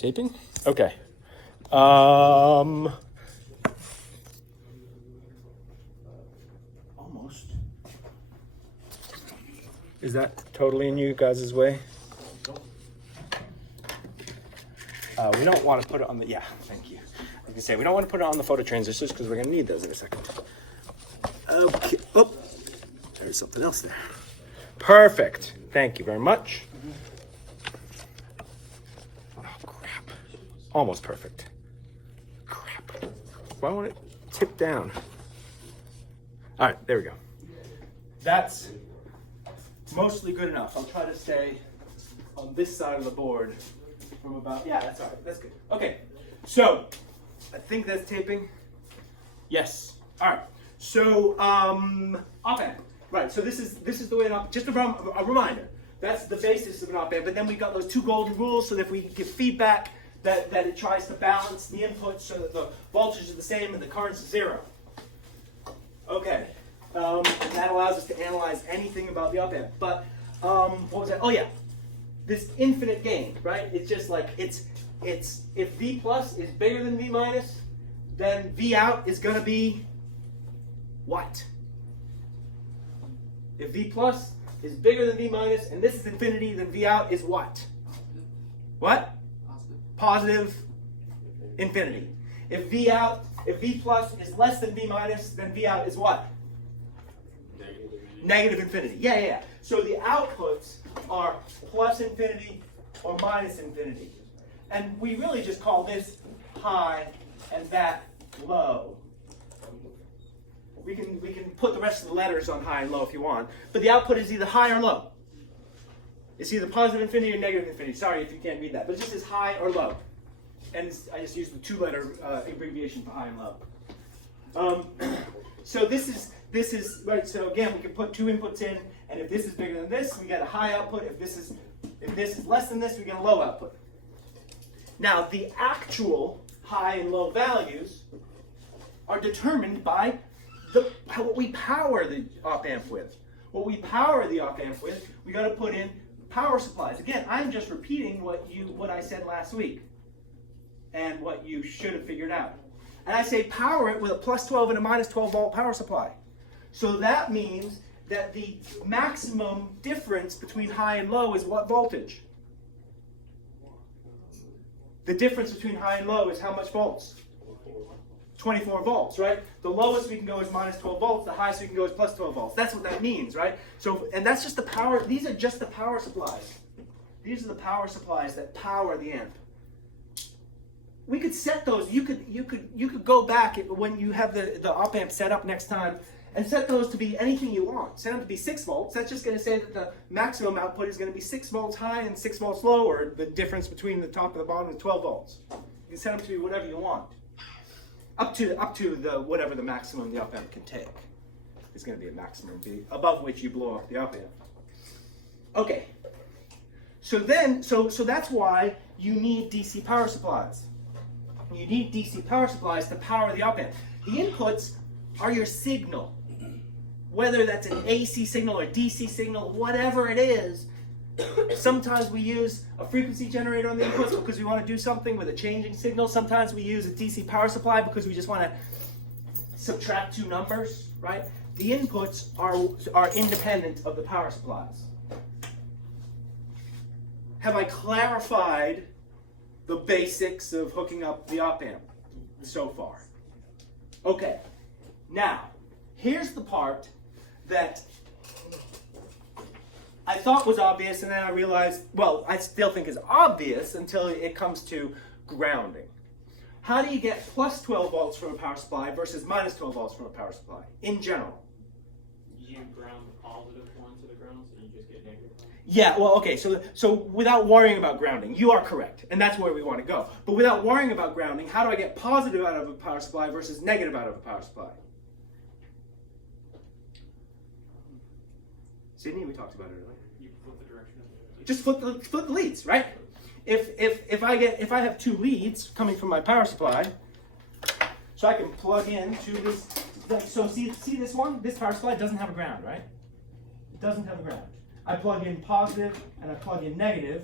Taping? Okay. Almost. Is that totally in you guys' way? We don't want to put it on the, yeah, thank you. I was going to say, we don't want to put it on the phototransistors because we're going to need those in a second. Okay, oh, there's something else there. Perfect. Thank you very much. Oh, crap. Almost perfect. Crap. Why won't it tip down? All right, there we go. That's mostly good enough. I'll try to stay on this side of the board from about, yeah, that's all right. That's good. Okay, so I think that's taping. Yes. All right. So OpAmp. Right. So this is the way an op. Just a reminder. That's the basis of an OpAmp. But then we got those two golden rules. So that if we give feedback, that it tries to balance the inputs so that the voltage is the same and the current's zero. Okay. And that allows us to analyze anything about the OpAmp. But what was that? Oh yeah. This infinite gain, right? It's just like it's if V plus is bigger than V minus, then V out is going to be what? If V plus is bigger than V minus, and this is infinity, then V out is what? What? Positive infinity. If V plus is less than V minus, then V out is what? Negative infinity. Yeah. So the outputs are plus infinity or minus infinity. And we really just call this high and that low. We can put the rest of the letters on high and low if you want, but the output is either high or low. It's either positive infinity or negative infinity. Sorry if you can't read that, but it just is high or low. And I just used the two-letter abbreviation for high and low. So this is right. So again, we can put two inputs in, and if this is bigger than this, we get a high output. If this is less than this, we get a low output. Now the actual high and low values are determined by what we power the OpAmp with. What we power the OpAmp with, we got to put in power supplies. Again, I'm just repeating what I said last week, and what you should have figured out. And I say power it with a plus 12 and a minus 12 volt power supply. So that means that the maximum difference between high and low is what voltage? The difference between high and low is how much volts? 24 volts, right? The lowest we can go is minus 12 volts. The highest we can go is plus 12 volts. That's what that means, right? So, and that's just the power. These are just the power supplies. These are the power supplies that power the amp. We could set those. You could go back when you have the OpAmp set up next time and set those to be anything you want. Set them to be 6 volts. That's just going to say that the maximum output is going to be 6 volts high and 6 volts low, or the difference between the top and the bottom is 12 volts. You can set them to be whatever you want. Up to the whatever the maximum the OpAmp can take. It's going to be a maximum B above which you blow up the OpAmp. Okay. So that's why you need DC power supplies. You need DC power supplies to power the OpAmp. The inputs are your signal. Whether that's an AC signal or DC signal, whatever it is. Sometimes we use a frequency generator on the inputs because we want to do something with a changing signal. Sometimes we use a DC power supply because we just want to subtract two numbers, right? The inputs are independent of the power supplies. Have I clarified the basics of hooking up the OpAmp so far? Okay, now here's the part that I thought was obvious, and then I realized, well, I still think is obvious until it comes to grounding. How do you get plus 12 volts from a power supply versus minus 12 volts from a power supply in general? You ground the positive one to the ground, so you just get negative one? Yeah, well, okay, so without worrying about grounding, you are correct, and that's where we want to go. But without worrying about grounding, how do I get positive out of a power supply versus negative out of a power supply? Sydney, we talked about it earlier. You flip the direction of the lead. Just flip the leads, right? If I have two leads coming from my power supply, so I can plug in to this. So see this one? This power supply doesn't have a ground, right? It doesn't have a ground. I plug in positive and I plug in negative,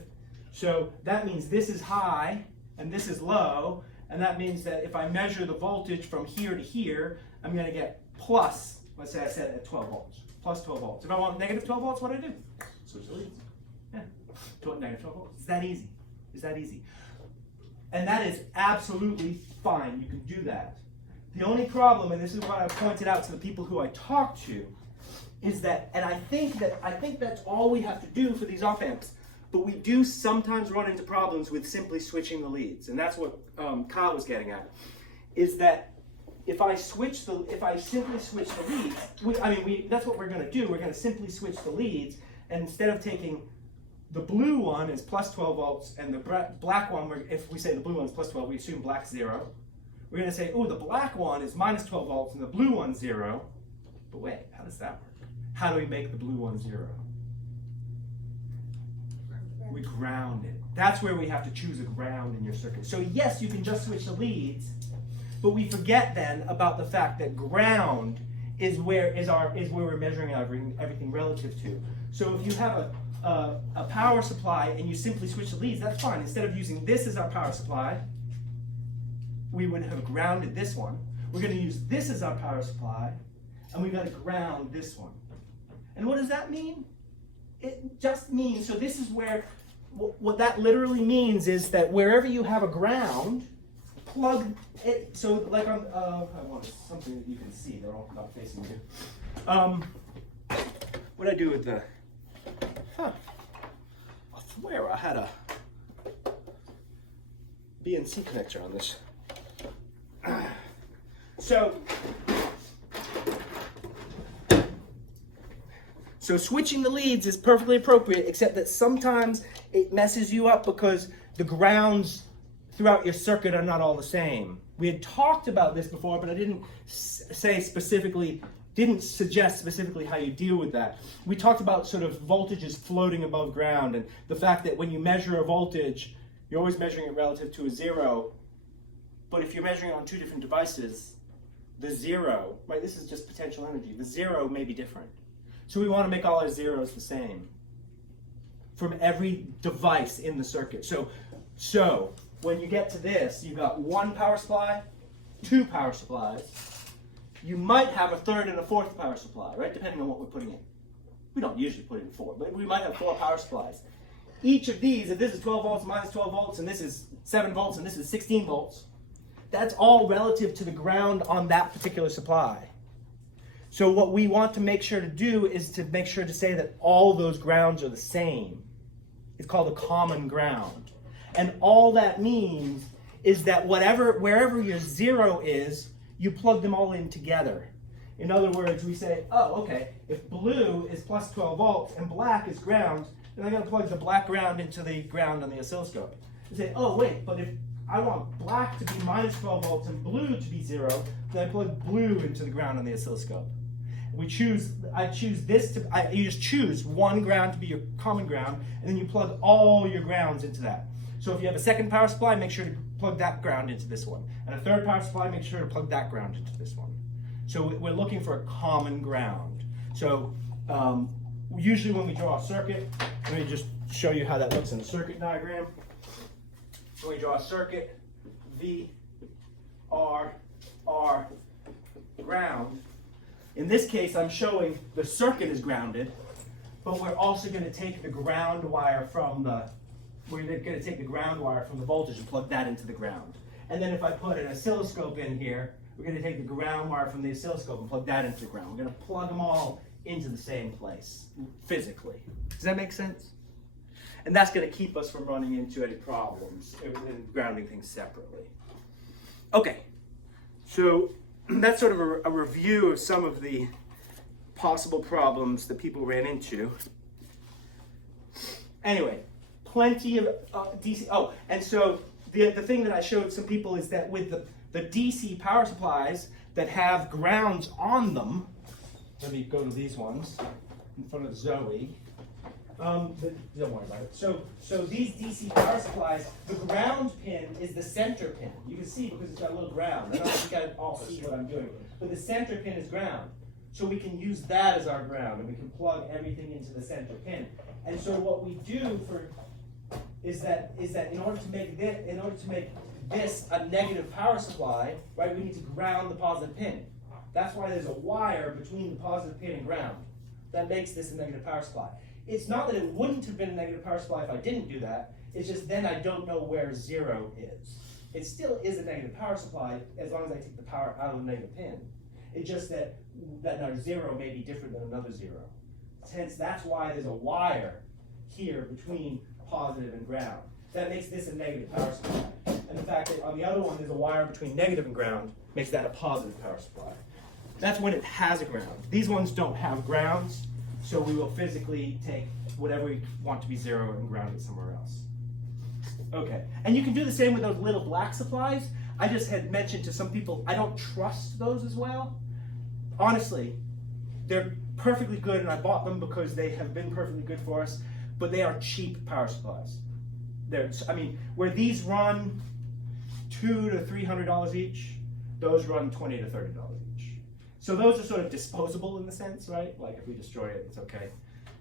so that means this is high and this is low, and that means that if I measure the voltage from here to here, I'm going to get plus, let's say I set it at 12 volts, plus 12 volts. If I want negative 12 volts, what do I do? Switch the leads. Yeah, negative 12 volts. It's that easy. It's that easy. And that is absolutely fine. You can do that. The only problem, and this is what I pointed out to the people who I talked to, is that, and I think that's all we have to do for these op-amps, but we do sometimes run into problems with simply switching the leads, and that's what Kyle was getting at, is that if I simply switch the leads, that's what we're going to do. We're going to simply switch the leads, and instead of taking the blue one is plus 12 volts, and the black one, if we say the blue one is plus 12, we assume black's 0. We're going to say, oh, the black one is minus 12 volts, and the blue one's 0. But wait, how does that work? How do we make the blue one 0? We ground it. That's where we have to choose a ground in your circuit. So yes, you can just switch the leads, but we forget then about the fact that ground is where we're measuring everything relative to. So if you have a power supply and you simply switch the leads, that's fine. Instead of using this as our power supply, we would have grounded this one. We're going to use this as our power supply, and we've got to ground this one. And what does that mean? It just means, so this is where, what that literally means is that wherever you have a ground, plug it, so like on, I want something that you can see, they're all not facing you. What did I do with the, I swear I had a BNC connector on this. So switching the leads is perfectly appropriate, except that sometimes it messes you up because the grounds throughout your circuit are not all the same. We had talked about this before, but I didn't suggest specifically how you deal with that. We talked about sort of voltages floating above ground, and the fact that when you measure a voltage, you're always measuring it relative to a 0. But if you're measuring it on two different devices, the 0, right, this is just potential energy, the 0 may be different. So we want to make all our zeros the same from every device in the circuit. So when you get to this, you've got one power supply, two power supplies. You might have a third and a fourth power supply, right, depending on what we're putting in. We don't usually put in 4, but we might have 4 power supplies. Each of these, if this is 12 volts, minus 12 volts, and this is 7 volts, and this is 16 volts, that's all relative to the ground on that particular supply. So what we want to make sure to do is to make sure to say that all those grounds are the same. It's called a common ground. And all that means is that wherever your 0 is, you plug them all in together. In other words, we say, oh, okay, if blue is plus 12 volts and black is ground, then I'm going to plug the black ground into the ground on the oscilloscope. And say, oh, wait, but if I want black to be minus 12 volts and blue to be 0, then I plug blue into the ground on the oscilloscope. You just choose one ground to be your common ground, and then you plug all your grounds into that. So if you have a second power supply, make sure to plug that ground into this one. And a third power supply, make sure to plug that ground into this one. So we're looking for a common ground. So usually when we draw a circuit, let me just show you how that looks in the circuit diagram. When we draw a circuit, V, R, R, ground. In this case, I'm showing the circuit is grounded, but we're also going to take the ground wire from the voltage and plug that into the ground. And then if I put an oscilloscope in here, we're going to take the ground wire from the oscilloscope and plug that into the ground. We're going to plug them all into the same place, physically. Does that make sense? And that's going to keep us from running into any problems and grounding things separately. Okay, so that's sort of a review of some of the possible problems that people ran into. Anyway, plenty of DC. Oh, and so the thing that I showed some people is that with the DC power supplies that have grounds on them, let me go to these ones in front of Zoe. Don't worry about it. So these DC power supplies, the ground pin is the center pin. You can see because it's got a little ground. I don't know if you guys all see what I'm doing, but the center pin is ground. So we can use that as our ground, and we can plug everything into the center pin. And so what we do is that in order to make this a negative power supply, right, we need to ground the positive pin. That's why there's a wire between the positive pin and ground. That makes this a negative power supply. It's not that it wouldn't have been a negative power supply if I didn't do that. It's just then I don't know where 0 is. It still is a negative power supply as long as I take the power out of the negative pin. It's just that our 0 may be different than another 0. Hence, that's why there's a wire here between positive and ground. That makes this a negative power supply. And the fact that on the other one there's a wire between negative and ground makes that a positive power supply. That's when it has a ground. These ones don't have grounds, so we will physically take whatever we want to be 0 and ground it somewhere else. Okay, and you can do the same with those little black supplies. I just had mentioned to some people, I don't trust those as well. Honestly, they're perfectly good, and I bought them because they have been perfectly good for us, but they are cheap power supplies. Where these run $200 to $300 each, those run $20 to $30 each. So those are sort of disposable in the sense, right? Like if we destroy it, it's okay.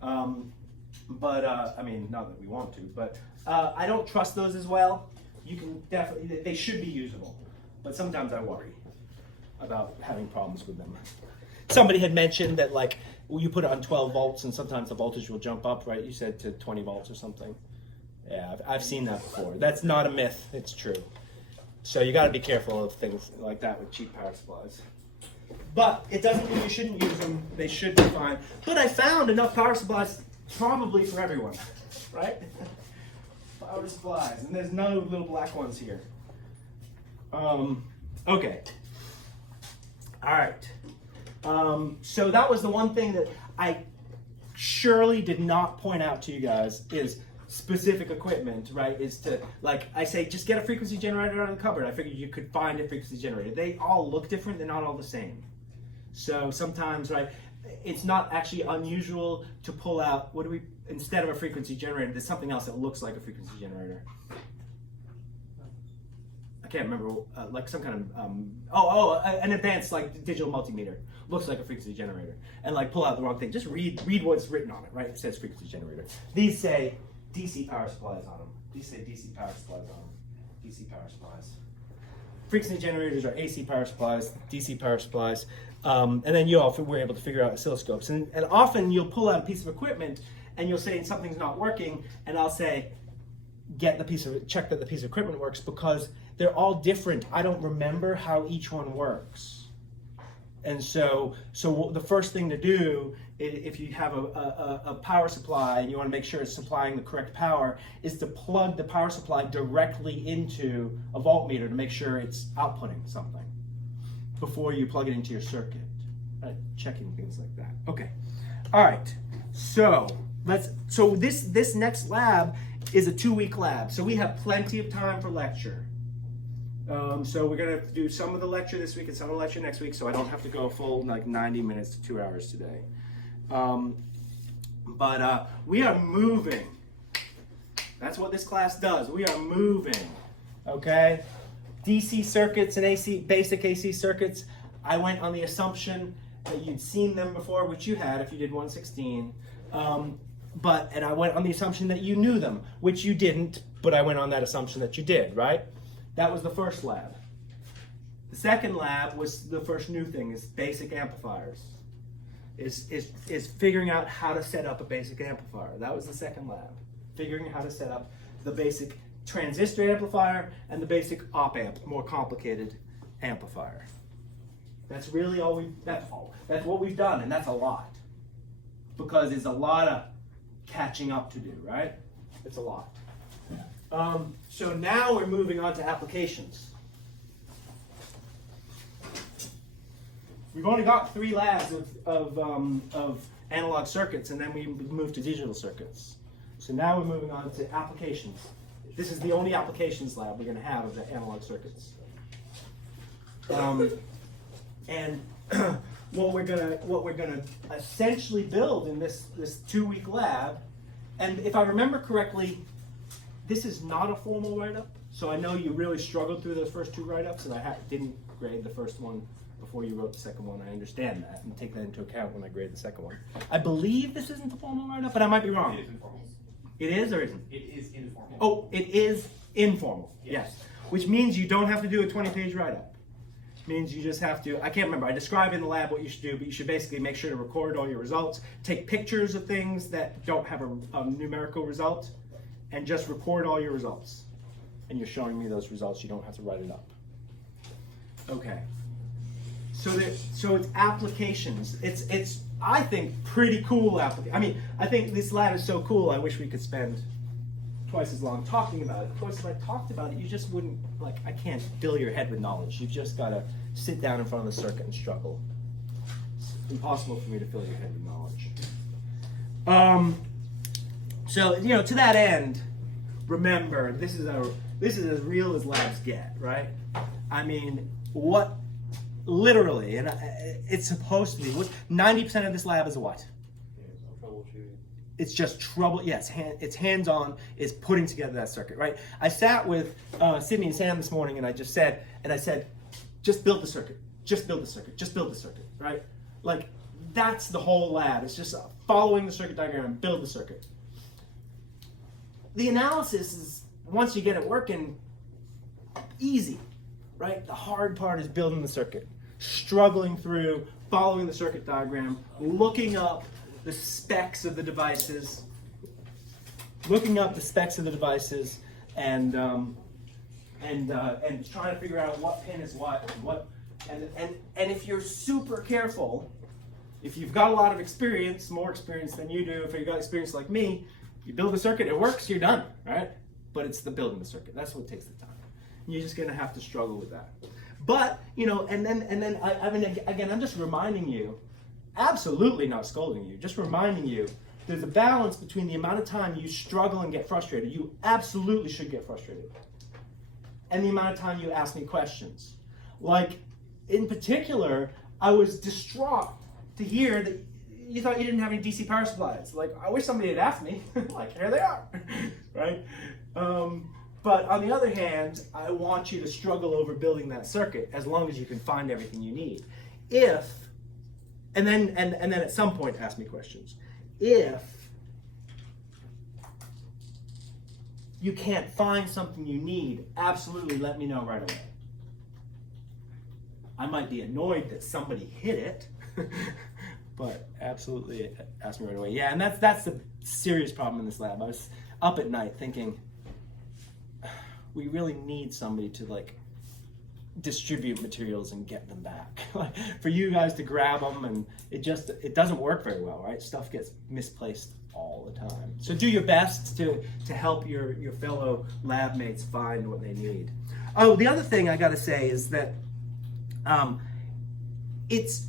Not that we want to, but I don't trust those as well. You can definitely, they should be usable, but sometimes I worry about having problems with them. Somebody had mentioned that like, you put it on 12 volts and sometimes the voltage will jump up, right? You said to 20 volts or something. Yeah, I've seen that before. That's not a myth, it's true. So you gotta be careful of things like that with cheap power supplies. But it doesn't mean you shouldn't use them, they should be fine. But I found enough power supplies probably for everyone, right? Power supplies, and there's no little black ones here. Okay. All right. So that was the one thing that I surely did not point out to you guys is specific equipment, right? Is to, like I say, just get a frequency generator out of the cupboard. I figured you could find a frequency generator. They all look different, they're not all the same. So sometimes, right, it's not actually unusual to pull out, instead of a frequency generator, there's something else that looks like a frequency generator. I can't remember, like some kind of, an advanced like digital multimeter. Looks like a frequency generator. And like pull out the wrong thing. Just read what's written on it, right? It says frequency generator. These say DC power supplies on them. These say DC power supplies on them. DC power supplies. Frequency generators are AC power supplies, DC power supplies. And then you all were able to figure out oscilloscopes. And often you'll pull out a piece of equipment and you'll say something's not working, and I'll say, check that the piece of equipment works, because they're all different. I don't remember how each one works. And so the first thing to do, if you have a power supply and you want to make sure it's supplying the correct power, is to plug the power supply directly into a voltmeter to make sure it's outputting something before you plug it into your circuit. Checking things like that. Okay. All right. So this next lab is a 2-week lab. So we have plenty of time for lecture. So we're going to do some of the lecture this week and some of the lecture next week, so I don't have to go a full like 90 minutes to 2 hours today. But we are moving. That's what this class does. We are moving. Okay? DC circuits and basic AC circuits, I went on the assumption that you'd seen them before, which you had if you did 116. And I went on the assumption that you knew them, which you didn't, but I went on that assumption that you did, right? That was the first lab. The second lab was the first new thing, is basic amplifiers. Is figuring out how to set up a basic amplifier. That was the second lab. Figuring out how to set up the basic transistor amplifier and the basic OpAmp, more complicated amplifier. That's really all that's what we've done, and that's a lot. Because it's a lot of catching up to do, right? It's a lot. So now we're moving on to applications. We've only got 3 labs of analog circuits, and then we move to digital circuits. So now we're moving on to applications. This is the only applications lab we're going to have of the analog circuits. And what we're gonna essentially build in this 2-week lab, and if I remember correctly, this is not a formal write-up, so I know you really struggled through those first 2 write-ups, and I didn't grade the first one before you wrote the second one. I understand that, and take that into account when I grade the second one. I believe this isn't a formal write-up, but I might be wrong. It is informal. It is or isn't? It is informal. Oh, it is informal. Yes. Yes. Which means you don't have to do a 20-page write-up. Means you just have to, I can't remember, I describe in the lab what you should do, but you should basically make sure to record all your results, take pictures of things that don't have a numerical result, and just record all your results. And you're showing me those results, you don't have to write it up. Okay. So it's applications. It's I think pretty cool application. I mean, I think this lab is so cool, I wish we could spend twice as long talking about it. Of course, if I talked about it, you just wouldn't, like, I can't fill your head with knowledge. You've just got to sit down in front of the circuit and struggle. It's impossible for me to fill your head with knowledge. So, you know, to that end, remember, this is as real as labs get, right? I mean, what, literally, and it's supposed to be, 90% of this lab is a what? It's just trouble. Yes, it's hands-on. It's putting together that circuit, right? I sat with Sydney and Sam this morning, and I said, just build the circuit. Just build the circuit. Just build the circuit, right? Like, that's the whole lab. It's just following the circuit diagram, build the circuit. The analysis is, once you get it working, easy, right? The hard part is building the circuit, struggling through, following the circuit diagram, looking up the specs of the devices, and trying to figure out what pin is what, and if you're super careful, if you've got a lot of experience, more experience than you do, if you've got experience like me, you build a circuit, it works, you're done, right? But it's the building the circuit. That's what takes the time. You're just gonna have to struggle with that. But, you know, and then I mean, again, I'm just reminding you, absolutely not scolding you, just reminding you, there's a balance between the amount of time you struggle and get frustrated. You absolutely should get frustrated. And the amount of time you ask me questions. Like, in particular, I was distraught to hear that you thought you didn't have any DC power supplies. Like, I wish somebody had asked me. Like, here they are, right? But on the other hand, I want you to struggle over building that circuit as long as you can find everything you need. And then at some point ask me questions. If you can't find something you need, absolutely let me know right away. I might be annoyed that somebody hit it, but absolutely ask me right away. Yeah, and that's the serious problem in this lab. I was up at night thinking, we really need somebody to, like, distribute materials and get them back. For you guys to grab them, and it doesn't work very well, right? Stuff gets misplaced all the time. So do your best to help your fellow lab mates find what they need. Oh, the other thing I gotta say is that it's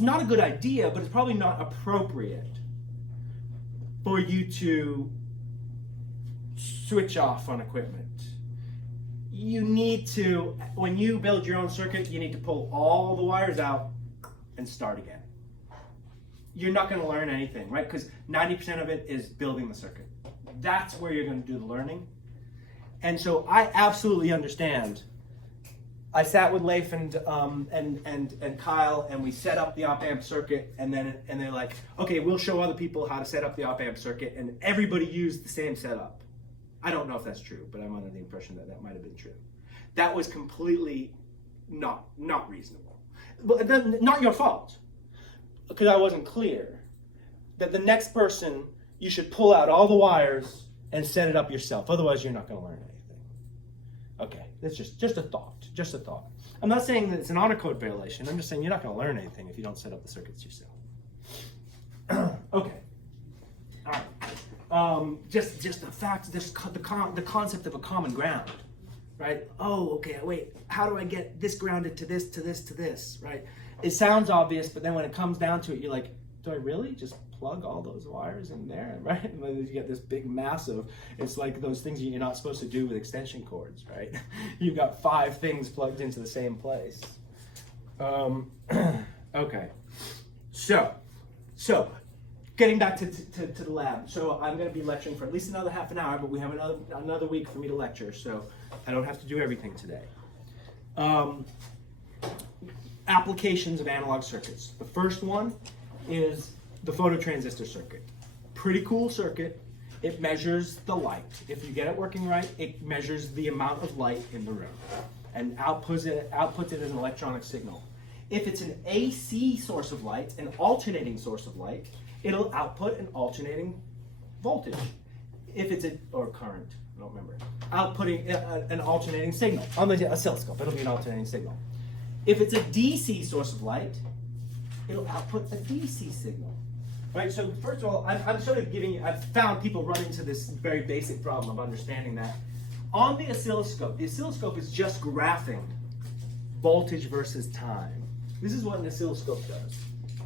not a good idea, but it's probably not appropriate for you to switch off on equipment. You need to, when you build your own circuit, you need to pull all the wires out and start again. You're not going to learn anything, right? Because 90% of it is building the circuit. That's where you're going to do the learning. And so I absolutely understand. I sat with Leif and Kyle, and we set up the OpAmp circuit, and they're like, okay, we'll show other people how to set up the OpAmp circuit, and everybody used the same setup. I don't know if that's true, but I'm under the impression that might have been true. That was completely not reasonable. But then, not your fault, because I wasn't clear that the next person, you should pull out all the wires and set it up yourself. Otherwise, you're not going to learn anything. Okay, that's just a thought. Just a thought. I'm not saying that it's an honor code violation. I'm just saying you're not going to learn anything if you don't set up the circuits yourself. Okay. All right. Just the fact, the concept of a common ground, right? Oh, okay, wait, how do I get this grounded to this, to this, to this, right? It sounds obvious, but then when it comes down to it, you're like, do I really just plug all those wires in there, right? And then you get this big massive, it's like those things you're not supposed to do with extension cords, right? You've got 5 things plugged into the same place. Okay, so getting back to the lab. So I'm going to be lecturing for at least another half an hour, but we have another week for me to lecture, so I don't have to do everything today. Applications of analog circuits. The first one is the phototransistor circuit. Pretty cool circuit. It measures the light. If you get it working right, it measures the amount of light in the room and outputs it as an electronic signal. If it's an AC source of light, an alternating source of light, it'll output an alternating voltage. If it's or current, I don't remember, outputting an alternating signal. On the oscilloscope, it'll be an alternating signal. If it's a DC source of light, it'll output a DC signal. Right, so first of all, I'm sort of giving you, I've found people run into this very basic problem of understanding that. On the oscilloscope is just graphing voltage versus time. This is what an oscilloscope does.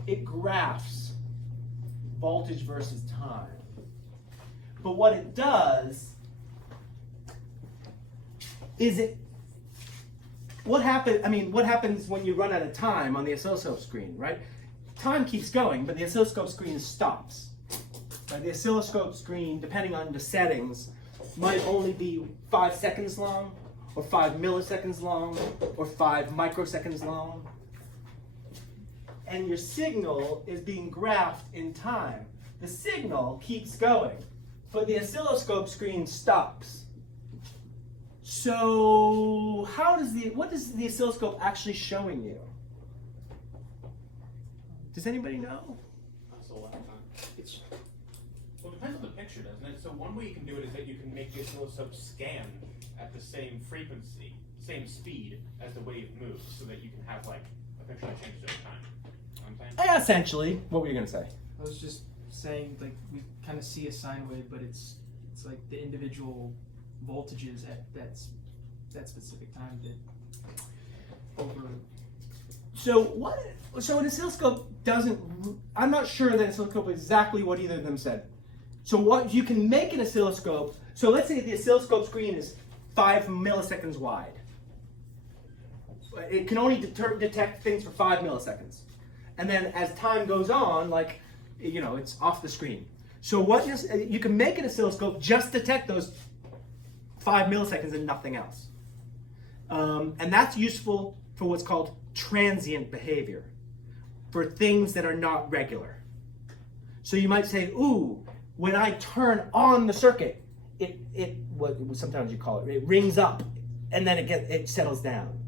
It graphs voltage versus time. But what it does is what happens when you run out of time on the oscilloscope screen, right? Time keeps going, but the oscilloscope screen stops. Right? The oscilloscope screen, depending on the settings, might only be 5 seconds long, or 5 milliseconds long, or 5 microseconds long. And your signal is being graphed in time. The signal keeps going, but the oscilloscope screen stops. So what is the oscilloscope actually showing you? Does anybody know? That's a lot of time. Well, it depends on the picture, doesn't it? So one way you can do it is that you can make the oscilloscope scan at the same frequency, same speed as the wave moves, so that you can have like a picture that changes over time. You know what I'm saying? Yeah, essentially. What were you gonna say? I was just saying, like, we kind of see a sine wave, but it's like the individual voltages at that specific time that over. So an oscilloscope doesn't. I'm not sure that an oscilloscope is exactly what either of them said. So what you can make an oscilloscope. So let's say the oscilloscope screen is 5 milliseconds wide. It can only detect things for 5 milliseconds, and then as time goes on, like, you know, it's off the screen. So you can make an oscilloscope just detect those 5 milliseconds and nothing else, and that's useful for what's called transient behavior, for things that are not regular. So you might say, ooh, when I turn on the circuit, what sometimes you call it rings up, and then it settles down.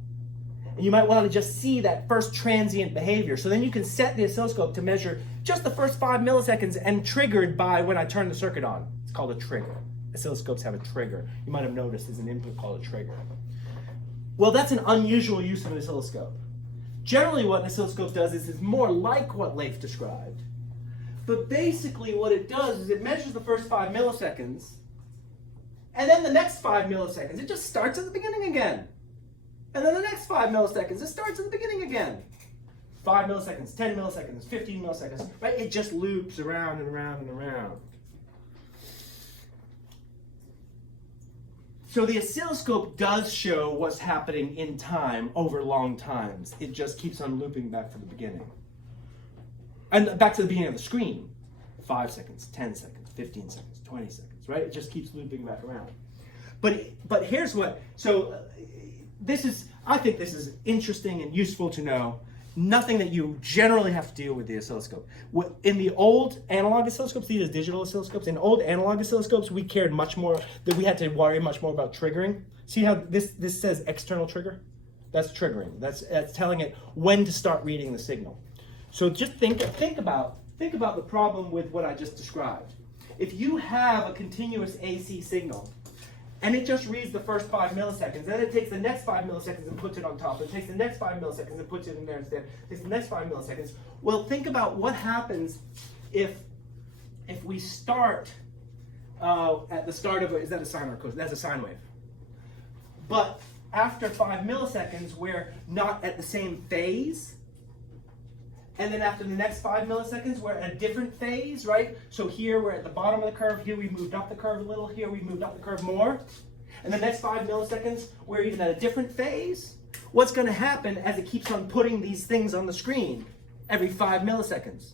And you might want to just see that first transient behavior. So then you can set the oscilloscope to measure just the first 5 milliseconds and triggered by when I turn the circuit on. It's called a trigger. Oscilloscopes have a trigger. You might have noticed there's an input called a trigger. Well, that's an unusual use of an oscilloscope. Generally, what an oscilloscope does is it's more like what Leif described. But basically what it does is it measures the first 5 milliseconds, and then the next 5 milliseconds, it just starts at the beginning again. And then the next 5 milliseconds, it starts at the beginning again. 5 milliseconds, 10 milliseconds, 15 milliseconds, right? It just loops around and around and around. So the oscilloscope does show what's happening in time over long times. It just keeps on looping back to the beginning. And back to the beginning of the screen. 5 seconds, 10 seconds, 15 seconds, 20 seconds, right? It just keeps looping back around. But here's what, I think this is interesting and useful to know. Nothing that you generally have to deal with the oscilloscope. In the old analog oscilloscopes, these are digital oscilloscopes. In old analog oscilloscopes, we cared much more, that we had to worry much more about triggering. See how this says external trigger? That's triggering. That's telling it when to start reading the signal. So just think about the problem with what I just described. If you have a continuous AC signal, and it just reads the first 5 milliseconds, then it takes the next 5 milliseconds and puts it on top. It takes the next 5 milliseconds and puts it in there instead. It takes the next 5 milliseconds. Well, think about what happens if we start at the start of is that a sine or a cosine? That's a sine wave. But after 5 milliseconds, we're not at the same phase. And then after the next 5 milliseconds, we're at a different phase, right? So here we're at the bottom of the curve. Here we moved up the curve a little. Here we moved up the curve more. And the next 5 milliseconds, we're even at a different phase. What's going to happen as it keeps on putting these things on the screen every 5 milliseconds?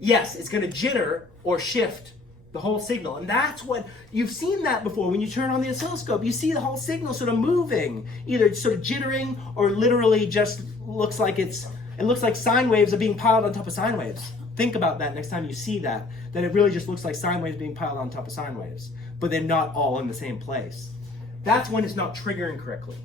Yes, it's going to jitter or shift the whole signal. And that's what, you've seen that before. When you turn on the oscilloscope, you see the whole signal sort of moving, either sort of jittering or literally just looks like it's It looks like sine waves are being piled on top of sine waves. Think about that next time you see that it really just looks like sine waves being piled on top of sine waves, but they're not all in the same place. That's when it's not triggering correctly.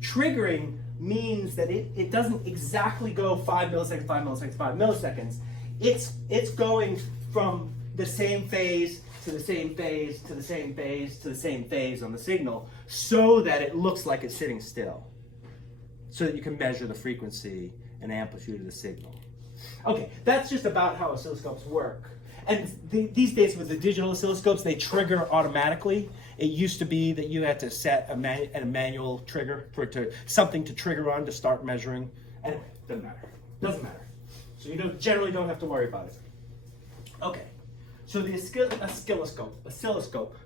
Triggering means that it doesn't exactly go 5 milliseconds, 5 milliseconds, 5 milliseconds. It's going from the same phase to the same phase to the same phase to the same phase on the signal, so that it looks like it's sitting still, so that you can measure the frequency and amplitude of the signal. Okay, that's just about how oscilloscopes work. And these days with the digital oscilloscopes, they trigger automatically. It used to be that you had to set a manual trigger for something to trigger on to start measuring. And it doesn't matter. Doesn't matter. So you generally don't have to worry about it. Okay. So the oscilloscope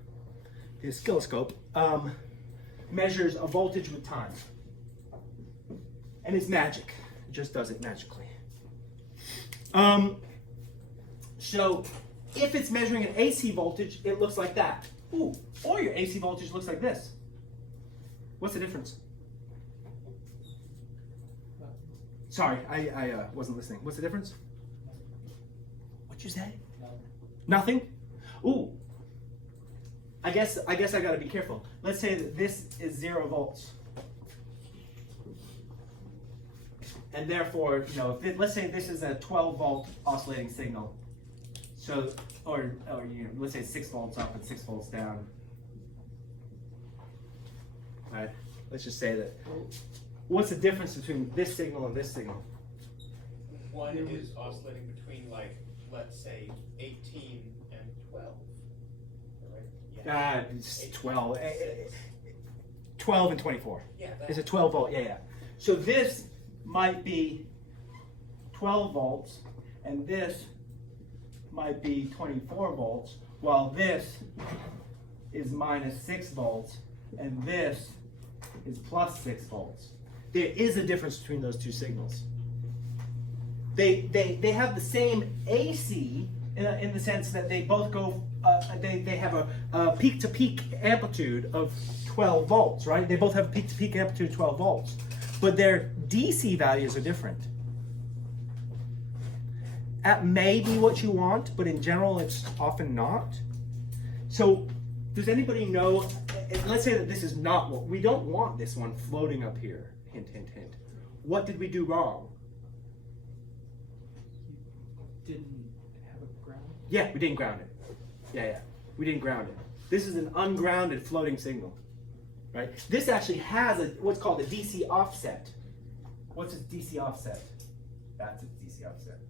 measures a voltage with time. And it's magic. It just does it magically. So if it's measuring an AC voltage, it looks like that. Ooh, or your AC voltage looks like this. What's the difference? Sorry, I wasn't listening. What's the difference? What'd you say? Nothing? Ooh. I guess I gotta be careful. Let's say that this is 0 volts. And therefore, let's say this is a 12 volt oscillating signal. So, or let's say 6 volts up and 6 volts down. All right, let's just say that. What's the difference between this signal and this signal? One is oscillating between, like, let's say 18 and 12. Right? Yeah. It's 12. 12 and 24. Yeah. It's a 12 volt. Yeah. So this might be 12 volts, and this might be 24 volts, while this is minus 6 volts, and this is plus 6 volts. There is a difference between those two signals. They have the same AC in the sense that they both go, they have a peak-to-peak amplitude of 12 volts, right? They both have a peak-to-peak amplitude of 12 volts. But their DC values are different. That may be what you want, but in general, it's often not. So, does anybody know, let's say that this is not what, we don't want this one floating up here. Hint, hint, hint. What did we do wrong? You didn't have a ground? Yeah, we didn't ground it. Yeah. We didn't ground it. This is an ungrounded floating signal. Right? This actually has what's called a DC offset. What's a DC offset? That's its DC offset.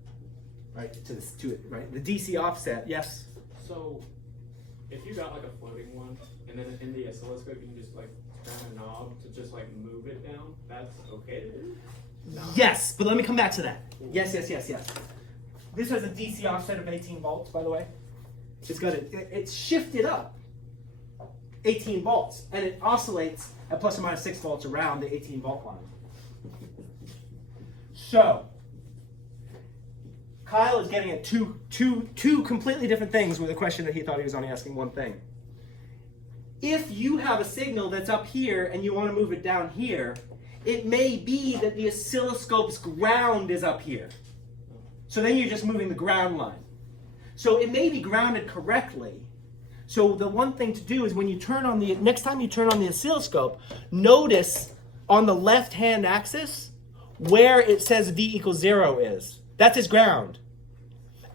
Right? To it, right? The DC offset, yes. So, if you got like a floating one, and then in the oscilloscope you can just like turn a knob to just like move it down, that's okay to do? No. Yes, but let me come back to that. Yes. This has a DC offset of 18 volts, by the way. It's shifted up 18 volts, and it oscillates at plus or minus 6 volts around the 18 volt line. So, Kyle is getting at two completely different things with a question that he thought he was only asking one thing. If you have a signal that's up here and you want to move it down here, it may be that the oscilloscope's ground is up here. So then you're just moving the ground line. So it may be grounded correctly. So the one thing to do is when you turn on next time you turn on the oscilloscope, notice on the left-hand axis where it says V equals 0 is. That's its ground.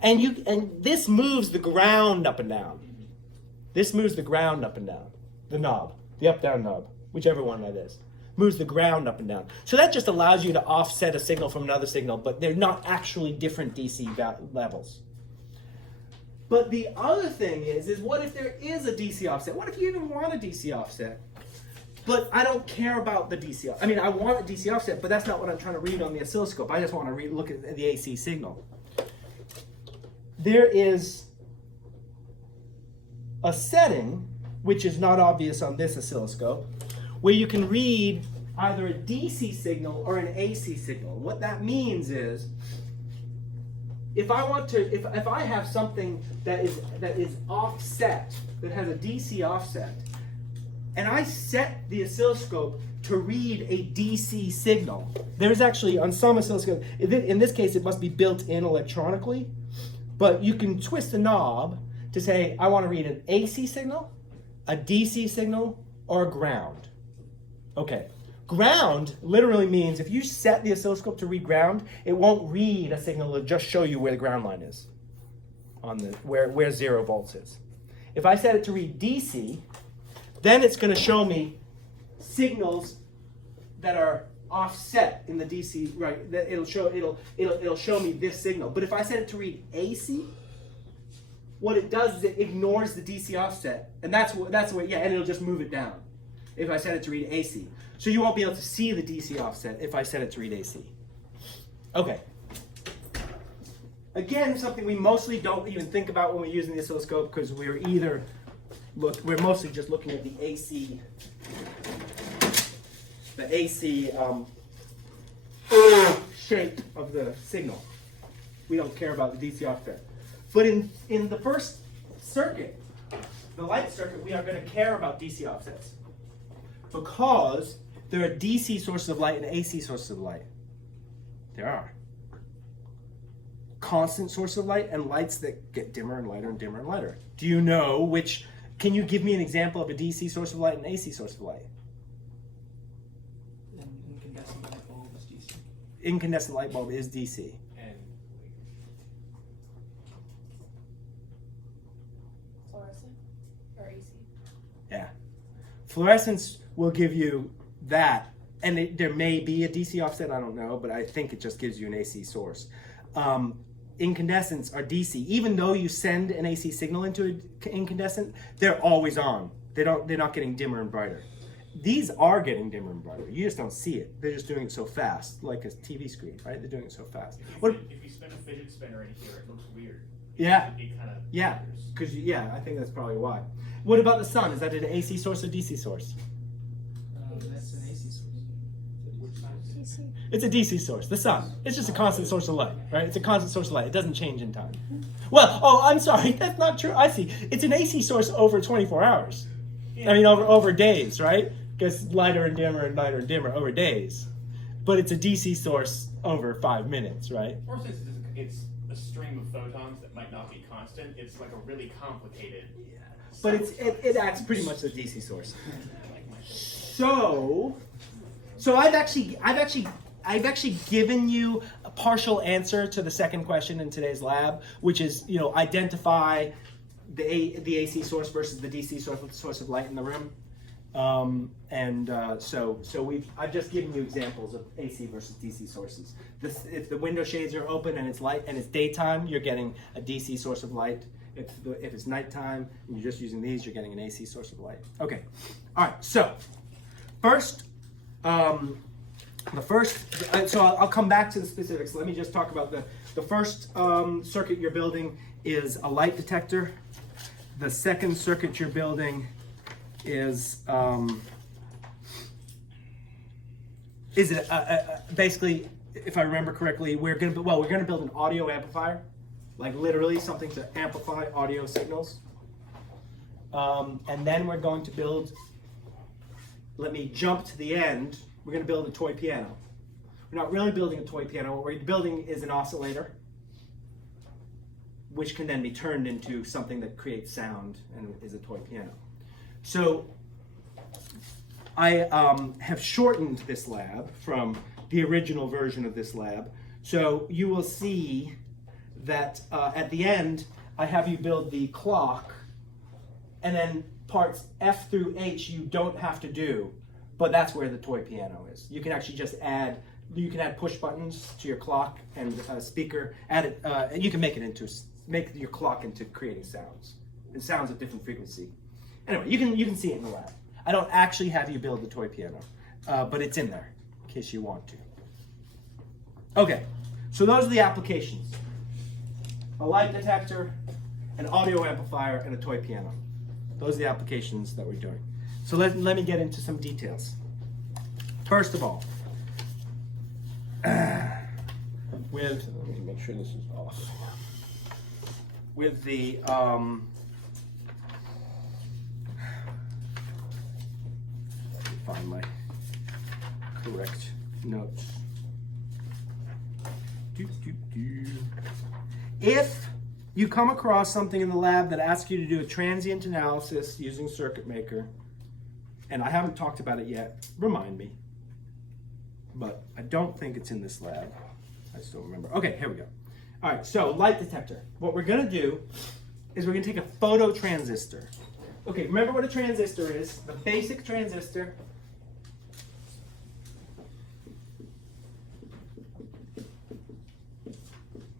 And this moves the ground up and down. This moves the ground up and down. The knob, the up-down knob, whichever one that is, moves the ground up and down. So that just allows you to offset a signal from another signal, but they're not actually different DC levels. But the other thing is what if there is a DC offset? What if you even want a DC offset? But I don't care about the DC offset. I mean, I want a DC offset, but that's not what I'm trying to read on the oscilloscope. I just want to look at the AC signal. There is a setting, which is not obvious on this oscilloscope, where you can read either a DC signal or an AC signal. What that means is, if I have something that is offset, that has a DC offset, and I set the oscilloscope to read a DC signal. There's actually, on some oscilloscopes, in this case it must be built in electronically, but you can twist a knob to say, I want to read an AC signal, a DC signal, or a ground. Okay, ground literally means if you set the oscilloscope to read ground, it won't read a signal, it'll just show you where the ground line is, on the where 0 volts is. If I set it to read DC, then it's going to show me signals that are offset in the DC, right? It'll show me this signal. But if I set it to read AC, what it does is it ignores the DC offset, and that's the way, yeah, and it'll just move it down if I set it to read AC. So you won't be able to see the DC offset if I set it to read AC. Okay. Again, something we mostly don't even think about when we're using the oscilloscope, because we're mostly just looking at the AC shape of the signal. We don't care about the DC offset. But in the first circuit, the light circuit, we are going to care about DC offsets, because there are DC sources of light and AC sources of light. There are constant sources of light and lights that get dimmer and lighter and dimmer and lighter. Do you know which? Can you give me an example of a DC source of light and AC source of light? An incandescent light bulb is DC. Incandescent light bulb is DC. And Fluorescent or AC? Yeah. Fluorescence will give you that, and there may be a DC offset, I don't know, but I think it just gives you an AC source. Incandescents are DC. Even though you send an AC signal into an incandescent, they're always on. They're not getting dimmer and brighter. These are getting dimmer and brighter. You just don't see it. They're just doing it so fast, like a TV screen, right? They're doing it so fast. if you spin a fidget spinner in here, it looks weird. Yeah. It kind of Yeah, because I think that's probably why. What about the sun? Is that an AC source or DC source? That's an AC source. Which side is it? AC. It's a DC source. The sun. It's just a constant source of light, right? It's a constant source of light. It doesn't change in time. Well, oh, I'm sorry. That's not true. I see. It's an AC source over 24 hours. I mean, over days, right? Gets lighter and dimmer and lighter and dimmer over days. But it's a DC source over 5 minutes, right? Or since it's a stream of photons that might not be constant, it's like a really complicated. But it acts pretty much as a DC source. So I've actually given you a partial answer to the second question in today's lab, which is, identify the AC source versus the DC source of light in the room. I've just given you examples of AC versus DC sources. If the window shades are open and it's light and it's daytime, you're getting a DC source of light. If it's nighttime and you're just using these, you're getting an AC source of light. Okay. All right. So first, I'll come back to the specifics. Let me just talk about the first circuit you're building is a light detector. The second circuit you're building is basically, if I remember correctly, we're going to build an audio amplifier, like literally something to amplify audio signals. And then we're going to build. Let me jump to the end. We're going to build a toy piano. We're not really building a toy piano. What we're building is an oscillator, which can then be turned into something that creates sound and is a toy piano. So I have shortened this lab from the original version of this lab. So you will see that at the end, I have you build the clock, and then parts F through H you don't have to do, but that's where the toy piano is. You can actually just add push buttons to your clock and a speaker, add it, and you can make your clock into creating sounds, and sounds at different frequency. Anyway, you can see it in the lab. I don't actually have you build the toy piano, but it's in there in case you want to. Okay, so those are the applications. A light detector, an audio amplifier, and a toy piano. Those are the applications that we're doing. So let me get into some details. First of all, let me make sure this is off. With the find my correct notes. If you come across something in the lab that asks you to do a transient analysis using Circuit Maker, and I haven't talked about it yet, remind me. But I don't think it's in this lab. I still remember. Okay, here we go. All right, so light detector. What we're going to do is we're going to take a phototransistor. Okay, remember what a transistor is? The basic transistor.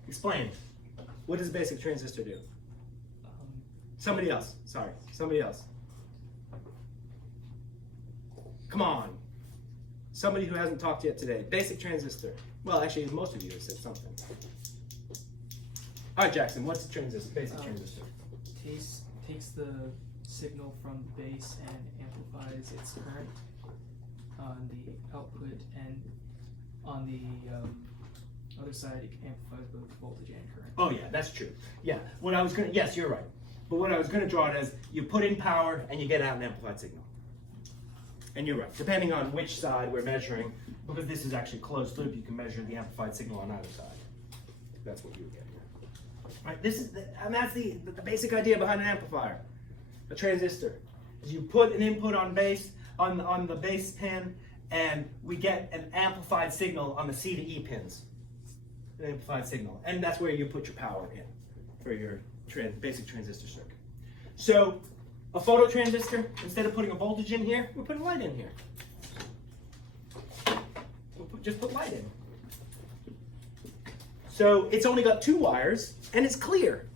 Explain. What does a basic transistor do? Somebody else. Sorry, somebody else. Come on. Somebody who hasn't talked yet today. Basic transistor. Well, actually, most of you have said something. All right, Jackson, what's a transistor? Basic transistor. Takes the signal from the base and amplifies its current on the output, and on the other side it amplifies both voltage and current. Oh yeah, that's true. Yeah, yes, you're right. But what I was gonna draw it as, you put in power and you get out an amplified signal. And you're right, depending on which side we're measuring, because this is actually closed loop, you can measure the amplified signal on either side. That's what you get here. Right, that's the basic idea behind an amplifier. A transistor is you put an input on the base pin, and we get an amplified signal on the C to E pins. An amplified signal, and that's where you put your power in for your basic transistor circuit. So a phototransistor, instead of putting a voltage in here, we're putting light in here. Just put light in. So it's only got 2 wires, and it's clear,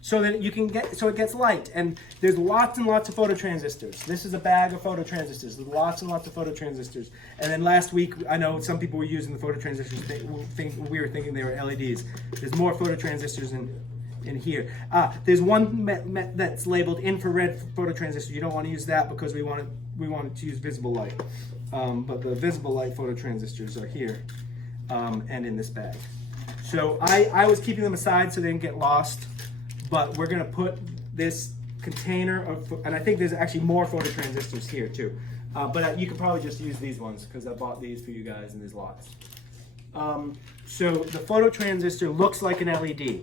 so that it gets light. And there's lots and lots of phototransistors. This is a bag of phototransistors. There's lots and lots of phototransistors. And then last week, I know some people were using the phototransistors. We were thinking they were LEDs. There's more phototransistors in here. There's one that's labeled infrared phototransistor. You don't want to use that because we wanted to use visible light. But the visible light phototransistors are here and in this bag. So I was keeping them aside so they didn't get lost. But we're going to put this container of, and I think there's actually more phototransistors here too. But you could probably just use these ones because I bought these for you guys and there's lots. So the phototransistor looks like an LED,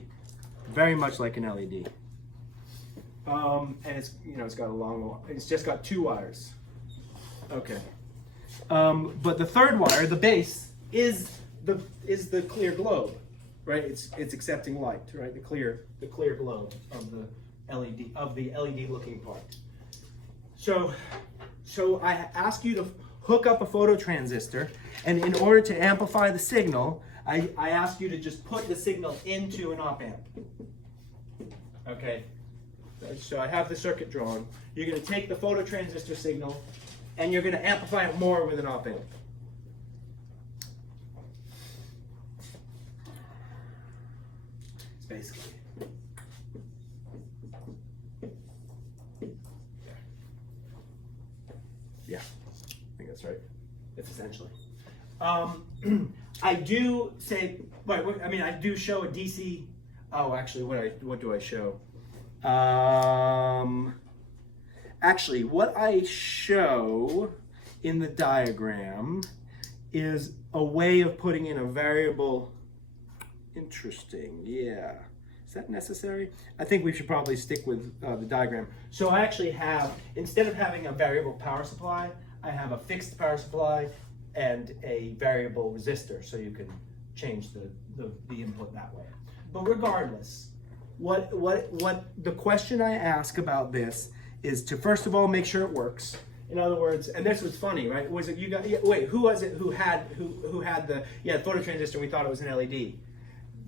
very much like an LED. And it's got a long, it's just got 2 wires. Okay. But the third wire, the base, is the clear globe. Right, it's accepting light, right? The clear globe of the LED looking part. So I ask you to hook up a phototransistor, and in order to amplify the signal, I ask you to just put the signal into an OpAmp. Okay. So I have the circuit drawn. You're going to take the phototransistor signal, and you're going to amplify it more with an OpAmp. Basically. Yeah, I think that's right. It's essentially. I do say, I do show a DC. Oh, actually, what do I show? Actually, what I show in the diagram is a way of putting in a variable. Interesting, yeah. Is that necessary? I think we should probably stick with the diagram. So I actually have, instead of having a variable power supply, I have a fixed power supply and a variable resistor, so you can change the input that way. But regardless, what the question I ask about this is to first of all make sure it works. In other words, and this was funny, right? Was it you got? Wait, who was it who had the phototransistor? We thought it was an LED.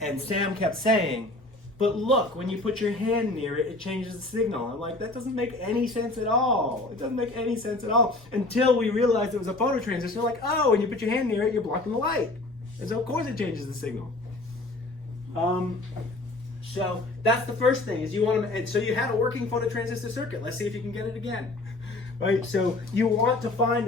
And Sam kept saying, but look, when you put your hand near it, it changes the signal. I'm like, that doesn't make any sense at all. It doesn't make any sense at all. Until we realized it was a phototransistor, like, oh, when you put your hand near it, you're blocking the light. And so of course it changes the signal. So that's the first thing, is you want to, and so you had a working phototransistor circuit. Let's see if you can get it again. Right, so you want to find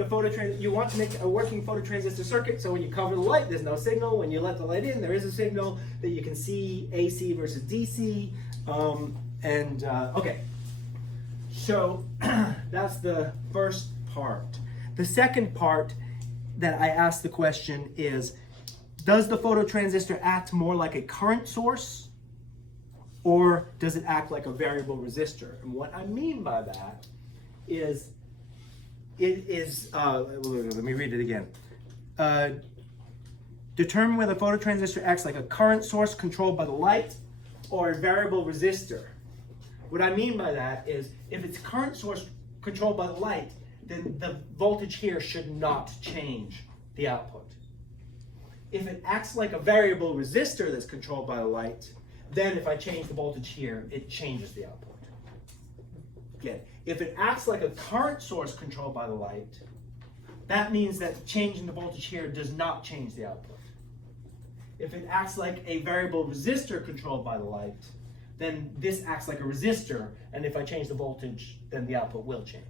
you want to make a working phototransistor circuit, so when you cover the light, there's no signal. When you let the light in, there is a signal that you can see AC versus DC. Okay, so that's the first part. The second part that I asked the question is, does the phototransistor act more like a current source, or does it act like a variable resistor? And what I mean by that is, let me read it again. Determine whether a phototransistor acts like a current source controlled by the light or a variable resistor. What I mean by that is, if it's current source controlled by the light, then the voltage here should not change the output. If it acts like a variable resistor that's controlled by the light, then if I change the voltage here, it changes the output. Again, if it acts like a current source controlled by the light, that means that changing the voltage here does not change the output. If it acts like a variable resistor controlled by the light, then this acts like a resistor, and if I change the voltage, then the output will change.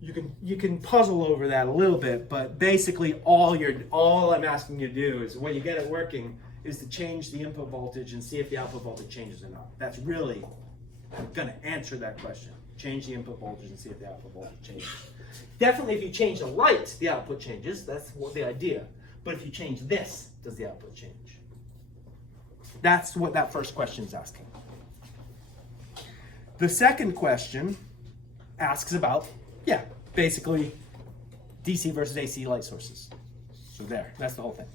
You can puzzle over that a little bit, but basically all I'm asking you to do is, when you get it working, is to change the input voltage and see if the output voltage changes or not. That's really going to answer that question. Change the input voltage and see if the output voltage changes. Definitely, if you change the light, the output changes. That's the idea. But if you change this, does the output change? That's what that first question is asking. The second question asks about, basically DC versus AC light sources. So that's the whole thing.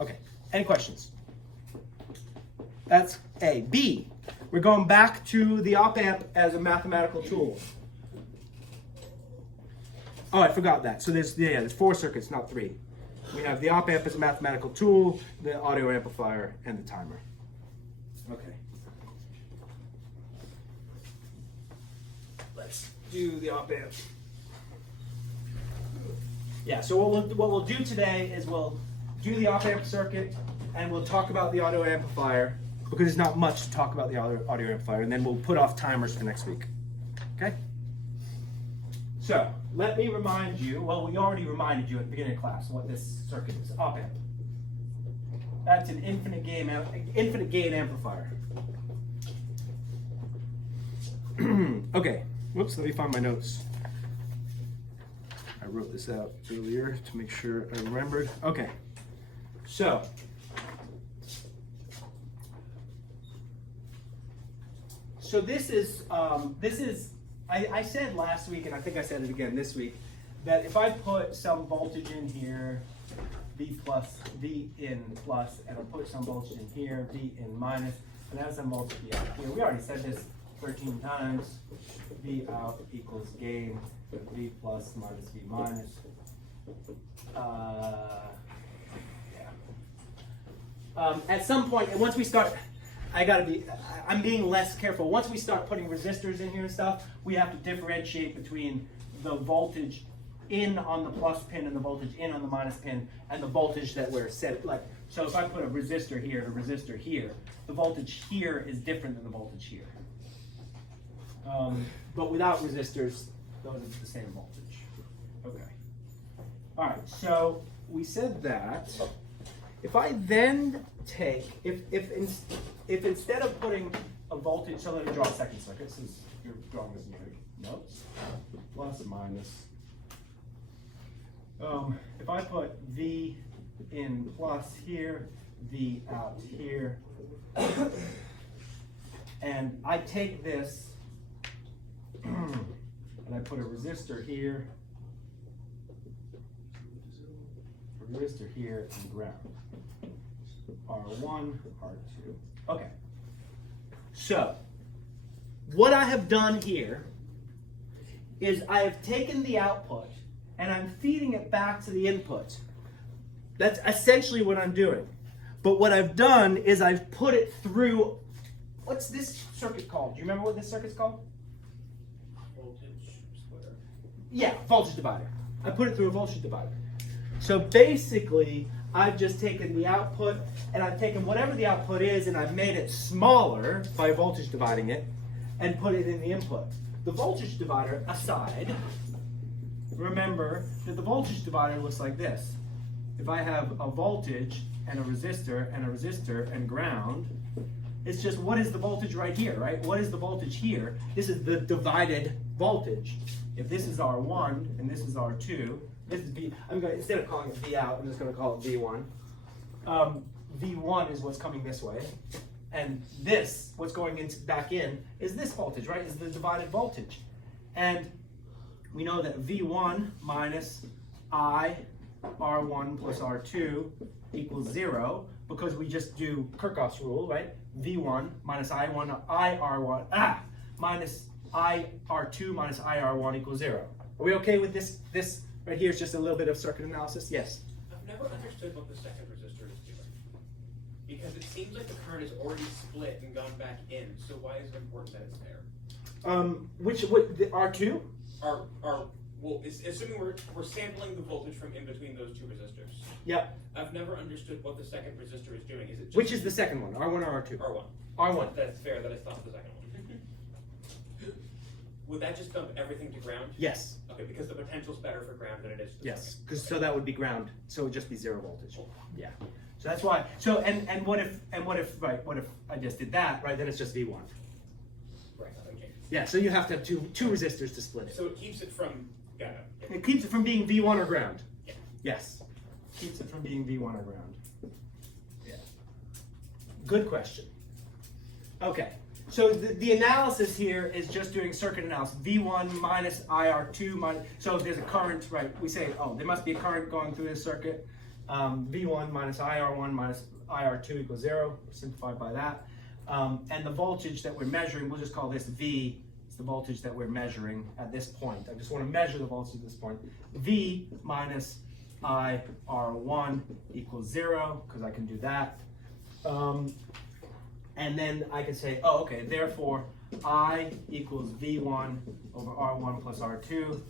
Okay, any questions? That's A. B, we're going back to the OpAmp as a mathematical tool. Oh, I forgot that. So there's 4 circuits, not 3. We have the OpAmp as a mathematical tool, the audio amplifier, and the timer. Okay. Let's do the OpAmp. Yeah, so what we'll do today is we'll do the OpAmp circuit, and we'll talk about the audio amplifier, because there's not much to talk about the audio amplifier, and then we'll put off timers for next week. Okay? So, let me remind you, well, we already reminded you at the beginning of class what this circuit is. OpAmp. That's an infinite gain amplifier. Okay, whoops, let me find my notes. I wrote this out earlier to make sure I remembered. Okay, so this is I said last week, and I think I said it again this week, that if I put some voltage in here, V plus, V in plus, and I put some voltage in here, V in minus, and add some voltage out here. We already said this 13 times. V out equals gain, V plus minus V minus. At some point, and once we start, I'm being less careful. Once we start putting resistors in here and stuff, we have to differentiate between the voltage in on the plus pin and the voltage in on the minus pin, and the voltage that we're set. So if I put a resistor here and a resistor here, the voltage here is different than the voltage here. But without resistors, those are the same voltage. Okay. All right. So we said that. If I then take, if instead of putting a voltage, so let me draw a second circuit since you're drawing this in your notes, plus minus. If I put V in plus here, V out here, and I take this and I put a resistor here, a resistor here, and ground. R1, R2. Okay. So, what I have done here is I have taken the output and I'm feeding it back to the input. That's essentially what I'm doing. But what I've done is I've put it through, what's this circuit called? Do you remember what this circuit's called? Voltage splitter. Yeah, voltage divider. I put it through a voltage divider. So basically, I've just taken the output and I've taken whatever the output is and I've made it smaller by voltage dividing it and put it in the input. The voltage divider aside, remember that the voltage divider looks like this. If I have a voltage and a resistor and ground, it's just what is the voltage right here, right? What is the voltage here? This is the divided voltage, if this is R1 and this is R2, this is V, instead of calling it V out, I'm just going to call it V1. V1 is what's coming this way. And this, what's going back in, is this voltage, right? Is the divided voltage. And we know that V1 minus I R1 plus R2 equals 0 because we just do Kirchhoff's rule, right? V1 minus IR1 minus IR2 minus IR1 equals 0. Are we okay with this? This right here is just a little bit of circuit analysis? Yes? I've never understood what the second resistor is doing. Because it seems like the current is already split and gone back in, so why is it important that it's there? The R2? Well, assuming we're sampling the voltage from in between those two resistors. Yep. I've never understood what the second resistor is doing. Is it just Which is the second one, R1 or R2? R1? R1. That's fair that I thought the second one. Would that just dump everything to ground? Yes. Okay, because the potential's better for ground than it is for Yes, because so that would be ground, so it would just be 0 voltage. Cool. Yeah. So that's why. So and what if I just did that, right? Then it's just V1. Right, nothing changes. Yeah. So you have to have two resistors to split it. So it keeps it from It keeps it from being V1 or ground. Yeah. Yes. Keeps it from being V1 or ground. Yeah. Good question. Okay. So the analysis here is just doing circuit analysis. V1 minus IR2 minus, so if there's a current, right, we say, oh, there must be a current going through this circuit. V1 minus IR1 minus IR2 equals 0, simplified by that. And the voltage that we're measuring, we'll just call this V. It's the voltage that we're measuring at this point. I just want to measure the voltage at this point. V minus IR1 equals 0, because I can do that. And then I can say, oh, okay, therefore I equals V1 over R1 plus R2.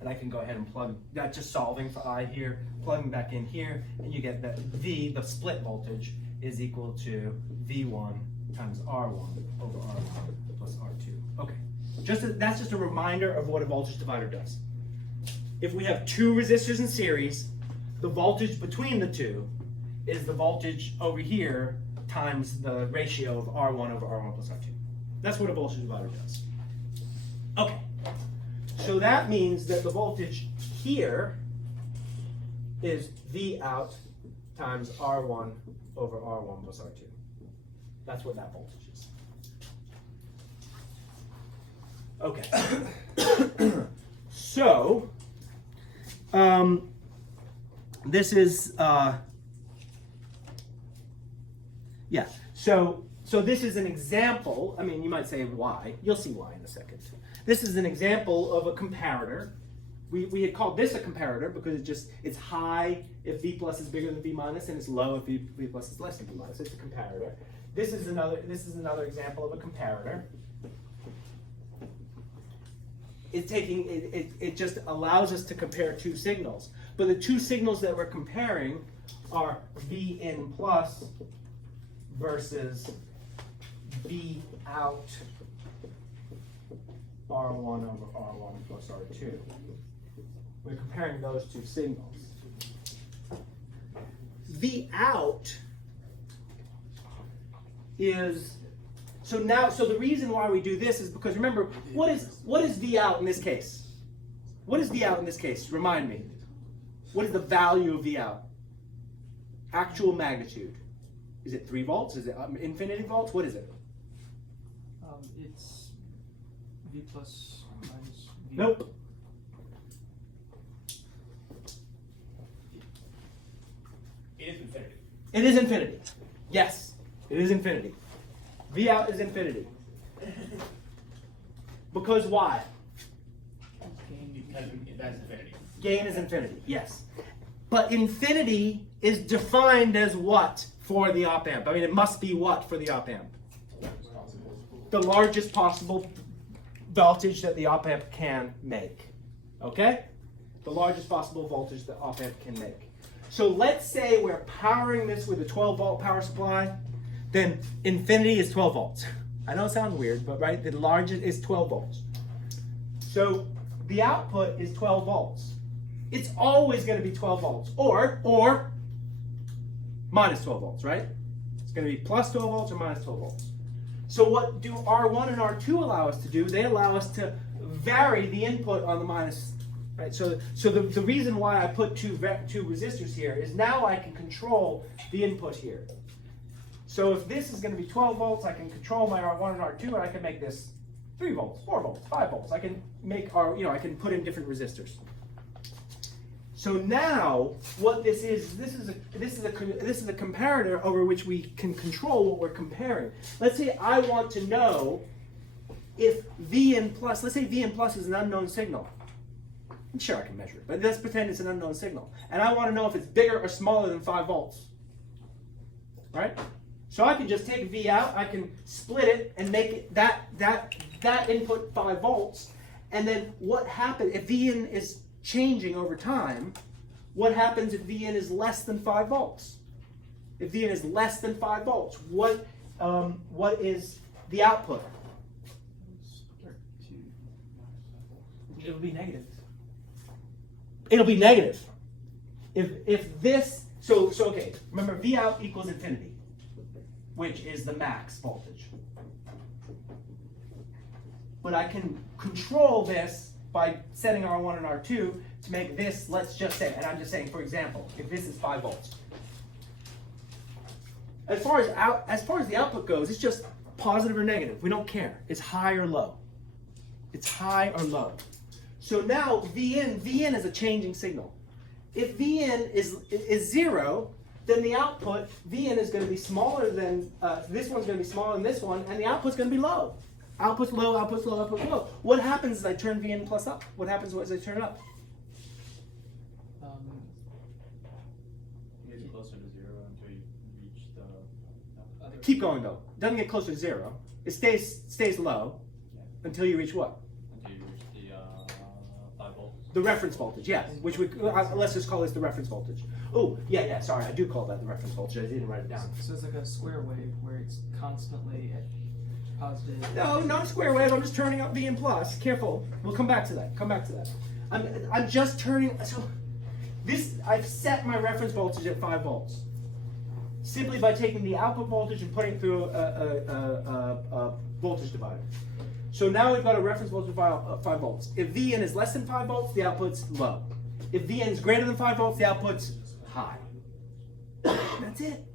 And I can go ahead and plug that, just solving for I here, plugging back in here, and you get that V, the split voltage, is equal to V1 times R1 over R1 plus R2. Okay, that's just a reminder of what a voltage divider does. If we have two resistors in series, the voltage between the two is the voltage over here times the ratio of R1 over R1 plus R2. That's what a voltage divider does. Okay, so that means that the voltage here is V out times R1 over R1 plus R2. That's what that voltage is. Okay, so this is yeah. So this is an example. I mean, you might say why. You'll see why in a second. This is an example of a comparator. We had called this a comparator because it's high if V plus is bigger than V minus, and it's low if V plus is less than V minus. It's a comparator. This is another example of a comparator. It just allows us to compare two signals. But the two signals that we're comparing are V in plus versus V out R1 over R1 plus R2. We're comparing those two signals. V out is, so the reason why we do this is because remember, what is V out in this case? What is V out in this case? Remind me. What is the value of V out? Actual magnitude. Is it 3 volts? Is it infinity volts? What is it? It's V plus minus V. Nope. It is infinity. It is infinity. Yes, it is infinity. V out is infinity. Because why? Because that's infinity. Gain is infinity, yes. But infinity is defined as what for the OpAmp? I mean, it must be what for the OpAmp? The largest possible voltage that the OpAmp can make. Okay? The largest possible voltage that OpAmp can make. So let's say we're powering this with a 12-volt power supply, then infinity is 12 volts. I know it sounds weird, but right, the largest is 12 volts. So the output is 12 volts. It's always going to be 12 volts, or minus 12 volts, right? It's going to be plus 12 volts or minus 12 volts. So what do R1 and R2 allow us to do? They allow us to vary the input on the minus. Right. So the reason why I put two resistors here is now I can control the input here. So if this is going to be 12 volts, I can control my R1 and R2, and I can make this 3 volts, 4 volts, 5 volts. I can make I can put in different resistors. So now what this is a comparator over which we can control what we're comparing. Let's say I want to know if Vn plus, let's say Vn plus is an unknown signal. I'm sure I can measure it, but let's pretend it's an unknown signal. And I want to know if it's bigger or smaller than 5 volts. Right? So I can just take V out, I can split it and make it that input 5 volts. And then what happens if Vn is changing over time? What happens if Vn is less than 5 volts? If Vn is less than 5 volts, what is the output? It'll be negative. It'll be negative. If this okay, remember V out equals infinity, which is the max voltage. But I can control this by setting R1 and R2 to make this, let's just say, and I'm just saying, for example, if this is 5 volts. As far as the output goes, it's just positive or negative. We don't care. It's high or low. It's high or low. So now Vn is a changing signal. If Vn is 0, then the output, Vn is going to be smaller than, this one's going to be smaller than this one, and the output's going to be low. Output's low, output's low, output's low. What happens as I turn Vn plus up? What happens as I turn it up? You get closer to 0 until you reach the other. Keep going though. Doesn't get closer to 0. It stays low until you reach what? Until you reach the 5 volts. The reference voltage, yeah. Which we let's just call this the reference voltage. Oh, yeah. Sorry, I do call that the reference voltage. I didn't write it down. So it's like a square wave where it's constantly at positive. No, not a square wave. I'm just turning up Vn plus. Careful. We'll come back to that. I'm just turning. So this, I've set my reference voltage at 5 volts. Simply by taking the output voltage and putting it through a voltage divider. So now we've got a reference voltage of 5 volts. If Vn is less than 5 volts, the output's low. If Vn is greater than 5 volts, the output's high. That's it.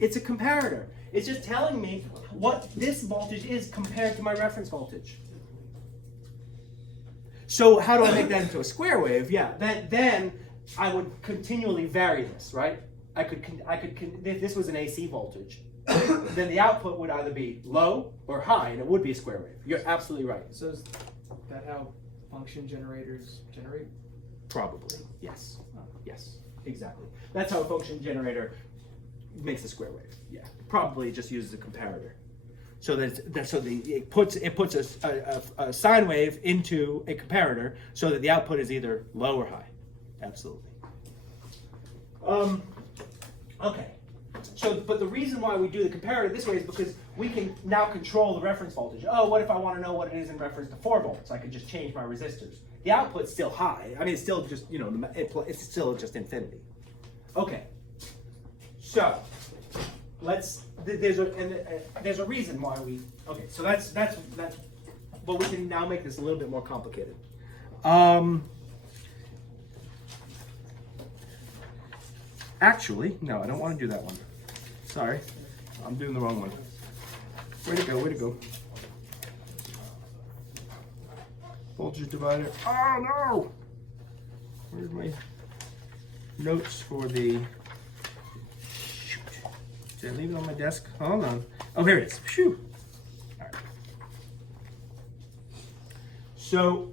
It's a comparator. It's just telling me what this voltage is compared to my reference voltage. So how do I make that into a square wave? Yeah, then I would continually vary this, right? If this was an AC voltage, then the output would either be low or high, and it would be a square wave. You're absolutely right. So is that how function generators generate? Probably, yes. Yes, exactly. That's how a function generator makes a square wave. Yeah, probably just uses a comparator. So it puts a sine wave into a comparator so that the output is either low or high. Absolutely. Okay. So, but the reason why we do the comparator this way is because we can now control the reference voltage. Oh, what if I want to know what it is in reference to 4 volts? I could just change my resistors. The output's still high. I mean, it's still just, it's still just infinity. Okay. So, there's a reason why we, okay, so that's, but we can now make this a little bit more complicated. Actually, no, I don't want to do that one. Sorry, I'm doing the wrong one. Way to go. Voltage divider. Oh no! Where's my notes for the... Shoot. Did I leave it on my desk? Hold on. Oh, here it is. Phew. All right. So,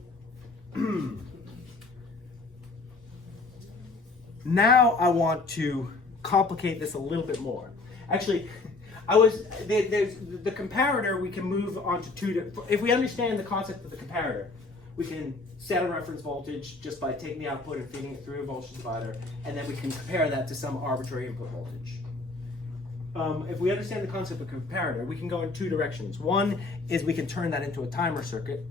now I want to complicate this a little bit more. Actually, there's the comparator. We can move on to if we understand the concept of the comparator, we can set a reference voltage just by taking the output and feeding it through a voltage divider, and then we can compare that to some arbitrary input voltage. If we understand the concept of comparator, we can go in 2 directions. One is we can turn that into a timer circuit.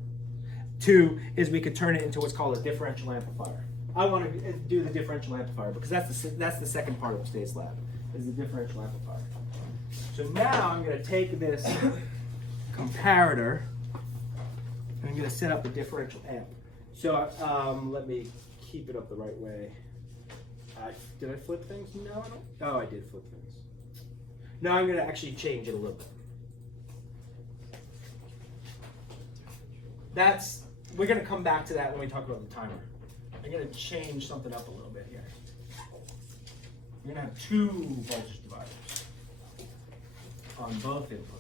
2 is we can turn it into what's called a differential amplifier. I want to do the differential amplifier because that's the second part of today's lab, is the differential amplifier. So now I'm going to take this comparator, I'm I'm going to set up the differential amp. So let me keep it up the right way. Did I flip things? No, I don't. Oh, I did flip things. No, I'm going to actually change it a little bit. We're going to come back to that when we talk about the timer. I'm going to change something up a little bit here. We're going to have 2 voltage dividers on both inputs.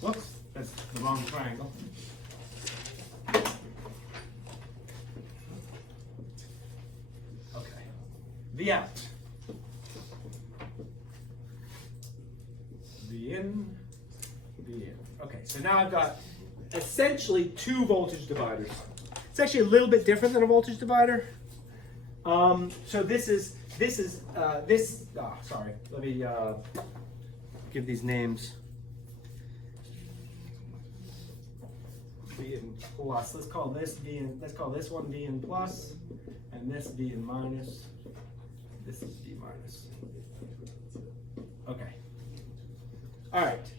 Whoops, that's the wrong triangle. Okay, V out. V in, V in. Okay, so now I've got essentially 2 voltage dividers. It's actually a little bit different than a voltage divider. So sorry, let me give these names. V in plus. Let's call this V in. Let's call this one V in plus, and this V in minus. This is V minus. Okay. All right.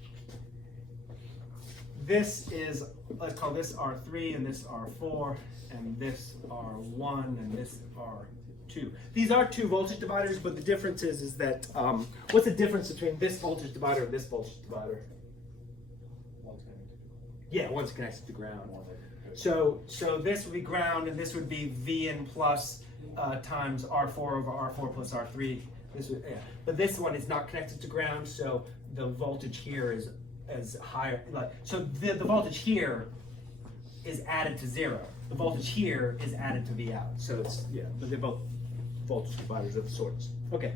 This is, let's call this R3 and this R4 and this R1 and this R2. These are 2 voltage dividers, but the difference is that what's the difference between this voltage divider and this voltage divider? Yeah, one's connected to ground. So this would be ground, and this would be V in plus times R4 over R4 plus R3. This would, yeah. But this one is not connected to ground, so the voltage here is higher. So the voltage here is added to 0. The voltage here is added to V out. So it's, yeah, but they're both voltage dividers of sorts. Okay,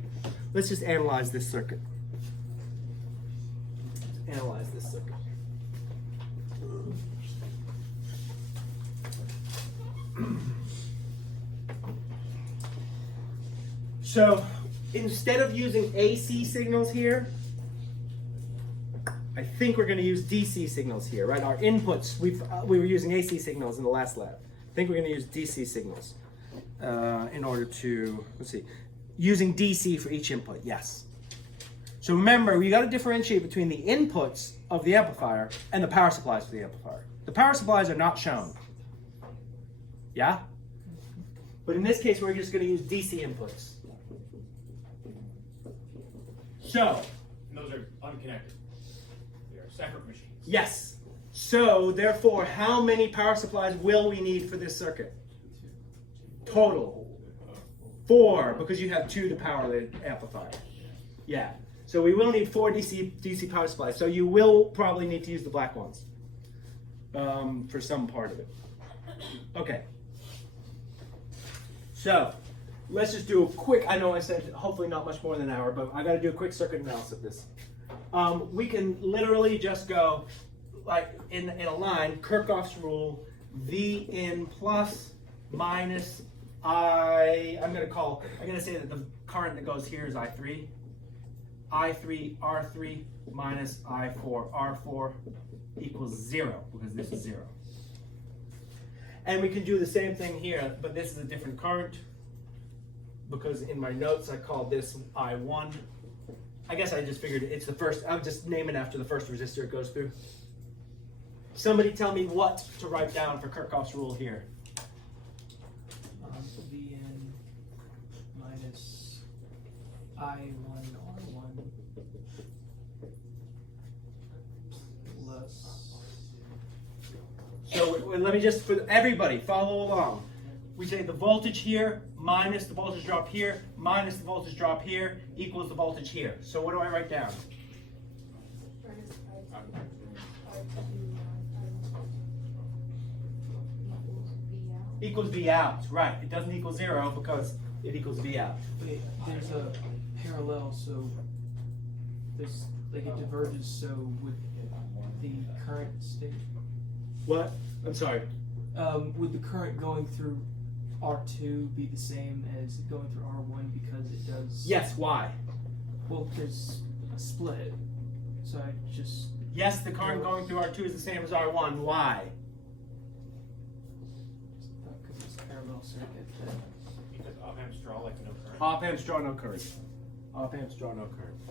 let's just analyze this circuit. Analyze this circuit. So instead of using AC signals here, I think we're going to use DC signals here, right? Our inputs, we were using AC signals in the last lab. I think we're going to use DC signals in order to, let's see, using DC for each input, yes. So remember, we got to differentiate between the inputs of the amplifier and the power supplies for the amplifier. The power supplies are not shown. Yeah? But in this case, we're just going to use DC inputs. So, Those are unconnected. They are separate machines. yes. So, therefore, how many power supplies will we need for this circuit? Total. 4, because you have 2 to power the amplifier. Yeah. So we will need 4 DC power supplies. So you will probably need to use the black ones for some part of it. Okay. So let's just do a quick, I know I said hopefully not much more than an hour, but I got to do a quick circuit analysis of this. We can literally just go like in a line, Kirchhoff's rule, V in plus minus I'm going to say that the current that goes here is I3. I3 R3 minus I4 R4 equals 0, because this is 0. And we can do the same thing here, but this is a different current, because in my notes I called this I1. I guess I just figured it's the first, I'll just name it after the first resistor it goes through. Somebody tell me what to write down for Kirchhoff's rule here. Vn minus I1 R1 plus. So let me just, for everybody, follow along. We say the voltage here minus the voltage drop here minus the voltage drop here equals the voltage here. So what do I write down? Equals V out, right. It doesn't equal 0 because it equals V out. Wait, there's a parallel, so there's like it diverges. So would the current state? What? I'm sorry. Would the current going through R2 be the same as going through R1 because it does? Yes, why? Well, there's a split, so I just. Yes, the current going through R2 is the same as R1. Why? Because it's a parallel circuit. Because op-amps draw like no current. Op-amps draw no current. Op amps draw no current.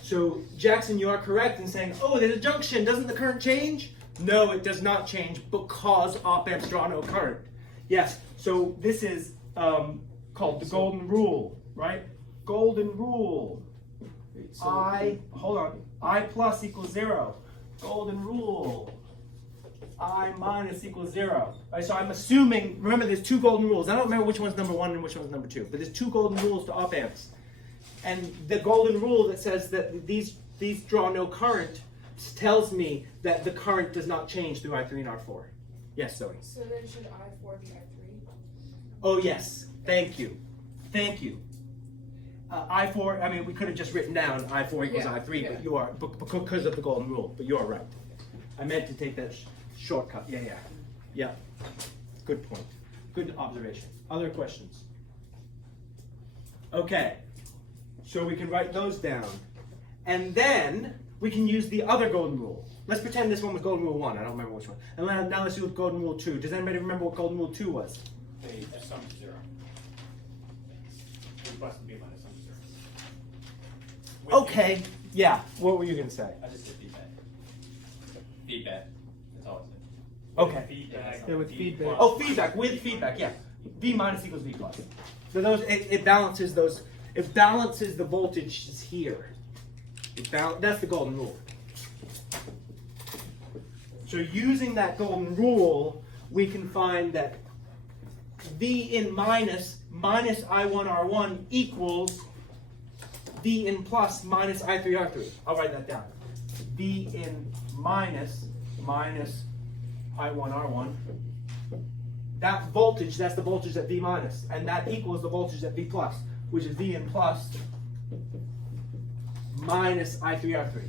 So Jackson, you are correct in saying, oh, there's a junction. Doesn't the current change? No, it does not change because op amps draw no current. Yes. So this is called the golden rule, right? Golden rule. I plus equals 0. Golden rule. I minus equals 0. Right, so I'm assuming, remember there's two golden rules. I don't remember which one's number 1 and which one's number 2, but there's two golden rules to op amps. And the golden rule that says that these draw no current tells me that the current does not change through I3 and R4. Yes, Zoe? So then should I4 be I3? Oh yes, thank you. Thank you. I4, I mean, we could have just written down I4 equals Yeah, I3, yeah. but you are, because of the golden rule, but you are right. I meant to take that shortcut. Yeah. Good point. Good observation. Other questions? Okay. So we can write those down. And then we can use the other golden rule. Let's pretend this one was golden rule 1. I don't remember which one. And now let's do golden rule 2. Does anybody remember what golden rule 2 was? They sum to 0. B plus and B minus sum to 0. With Okay. Yeah. What were you going to say? I just did feedback. Feedback. That's all I said. Okay. feedback. Yeah, with B feedback. plus. Oh, feedback. With feedback, yeah. V minus equals V plus. So those, it balances those. It balances the voltages here. That's the golden rule. So using that golden rule, we can find that V in minus I1R1 equals V in plus minus I3R3. I'll write that down. V in minus I1R1. That voltage, that's the voltage at V minus, and that equals the voltage at V plus, which is V in plus minus I3R3.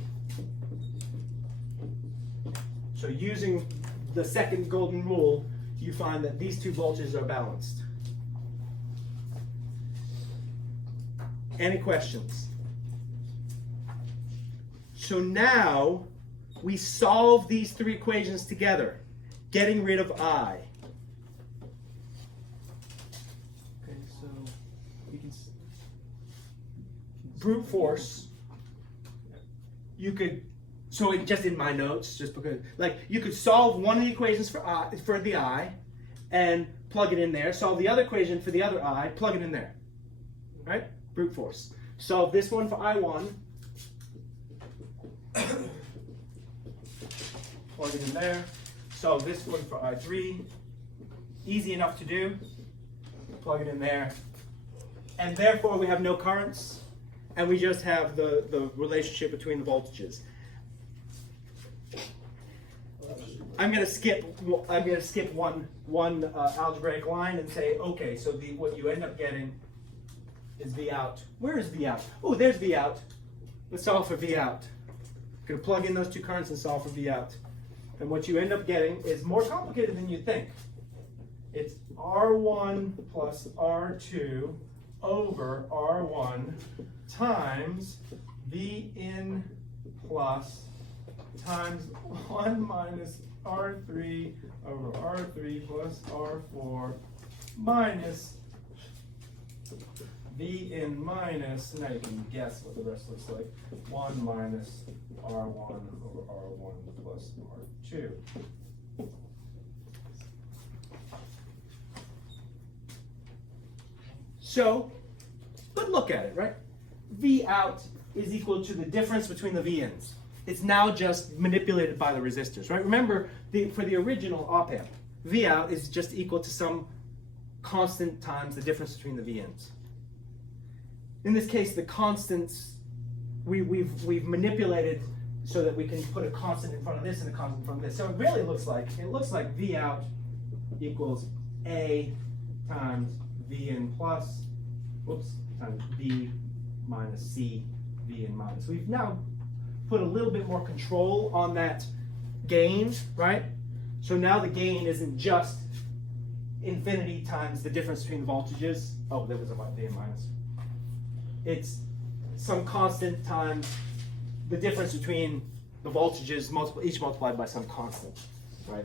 So using the second golden rule, you find that these two voltages are balanced. Any questions? So now we solve these three equations together, getting rid of I. Okay, so we can. Brute force. You could, so just in my notes, just because, like, you could solve one of the equations for the I, and plug it in there. Solve the other equation for the other I, plug it in there. Right? Brute force. Solve this one for I1. Plug it in there. Solve this one for I3. Easy enough to do. Plug it in there. And therefore we have no currents. And we just have the relationship between the voltages. I'm going to skip one algebraic line and say, okay, so what you end up getting is V out. Where is V out? Oh, there's V out. Let's solve for V out. Going to plug in those two currents and solve for V out. And what you end up getting is more complicated than you think. It's R1 plus R2 over R1 times V in plus times 1 minus R3 over R3 plus R4 minus V in minus, now you can guess what the rest looks like, 1 minus R1 over R1 plus R2. So, but look at it, right? V out is equal to the difference between the V ins. It's now just manipulated by the resistors, right? Remember, for the original OpAmp, V out is just equal to some constant times the difference between the V ins. In this case, the constants we've manipulated so that we can put a constant in front of this and a constant in front of this. So it really looks like V out equals A times V in plus, times B minus C, V in minus. We've now put a little bit more control on that gain, right? So now the gain isn't just infinity times the difference between the voltages. Oh, there was a V in minus. It's some constant times the difference between the voltages, each multiplied by some constant, right?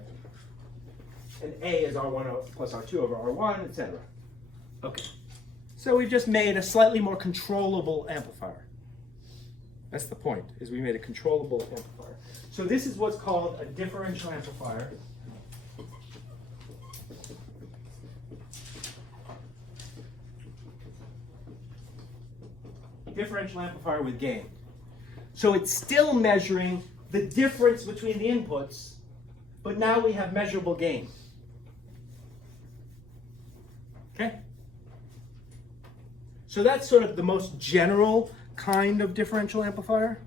And A is R1 plus R2 over R1, etc. Okay. So we've just made a slightly more controllable amplifier. That's the point, is we made a controllable amplifier. So this is what's called a differential amplifier. Differential amplifier with gain. So it's still measuring the difference between the inputs, but now we have measurable gain. Okay? So that's sort of the most general kind of differential amplifier.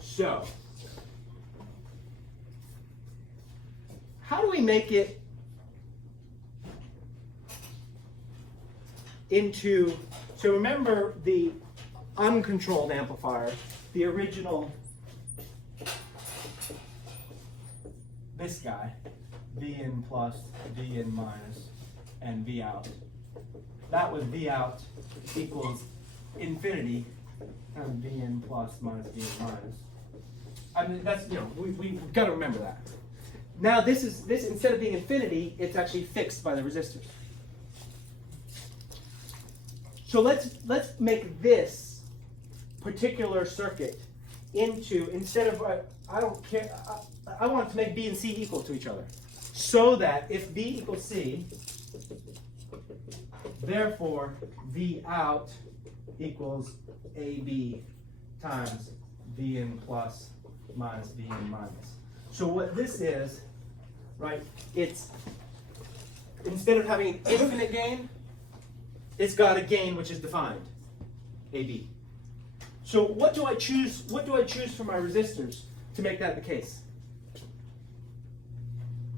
So, how do we make it into, so remember the uncontrolled amplifier, the original, this guy, V in plus, V in minus, and V out. That was V out equals infinity times V in plus minus V in minus. I mean, that's, you know, we've got to remember that. Now this instead of being infinity, it's actually fixed by the resistors. So let's make this particular circuit into, instead of, I don't care, I want to make B and C equal to each other. So that if B equals C, therefore V out equals AB times V in plus minus V in minus. So what this is, right, it's, instead of having an infinite gain, it's got a gain which is defined, AB. So what do I choose for my resistors to make that the case?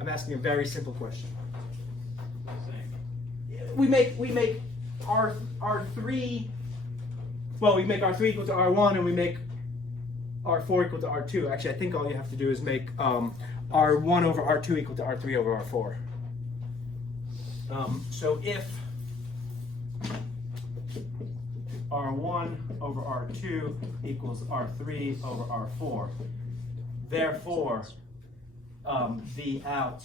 I'm asking a very simple question. We make R3, well, we make R3 equal to R1 and we make R4 equal to R2. Actually, I think all you have to do is make R1 over R2 equal to R3 over R4. So if R1 over R2 equals R3 over R4, therefore V out,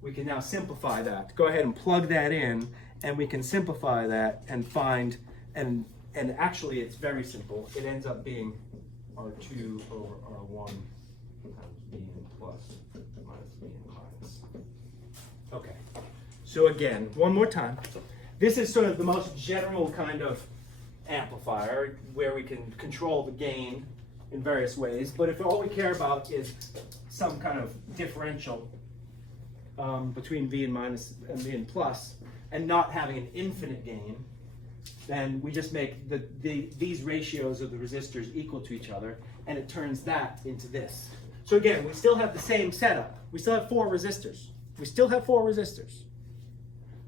we can now simplify that. Go ahead and plug that in, and we can simplify that and find, and actually it's very simple. It ends up being R2 over R1 times V in plus minus V in minus. Okay, so again, one more time. This is sort of the most general kind of amplifier where we can control the gain in various ways, but if all we care about is some kind of differential between V in minus and V in plus, and not having an infinite gain, then we just make these ratios of the resistors equal to each other, and it turns that into this. So again, we still have the same setup. We still have 4 resistors.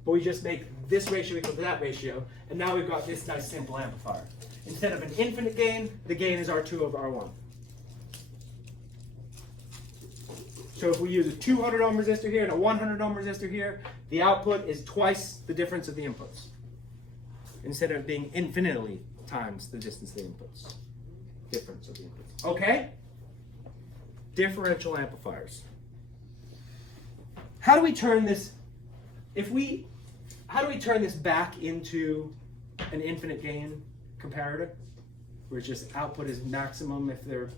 But we just make this ratio equal to that ratio, and now we've got this nice simple amplifier. Instead of an infinite gain, the gain is R2 over R1. So if we use a 200 ohm resistor here and a 100 ohm resistor here, the output is twice the difference of the inputs, instead of being infinitely times the distance of the inputs. Difference of the inputs. Okay? Differential amplifiers. How do we turn this, how do we turn this back into an infinite gain comparator, where it's just output is maximum if they're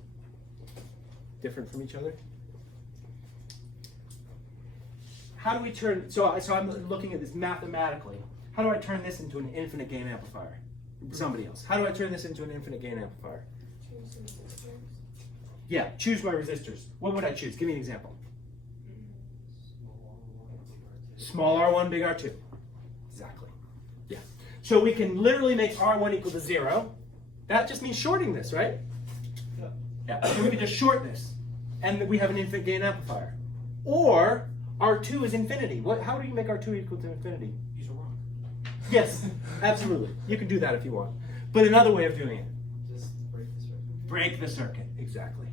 different from each other? How do we turn, so I'm looking at this mathematically. How do I turn this into an infinite gain amplifier? Somebody else. How do I turn this into an infinite gain amplifier? Choose resistors. Yeah, choose my resistors. What would I choose? Give me an example. Small R1, big R2. Exactly. Yeah. So we can literally make R1 equal to 0. That just means shorting this, right? Yeah. So we can just short this, and we have an infinite gain amplifier. Or R2 is infinity. How do you make R2 equal to infinity? Use a rock. Yes, absolutely. You can do that if you want. But another way of doing it. Just break the circuit. Break the circuit. Exactly.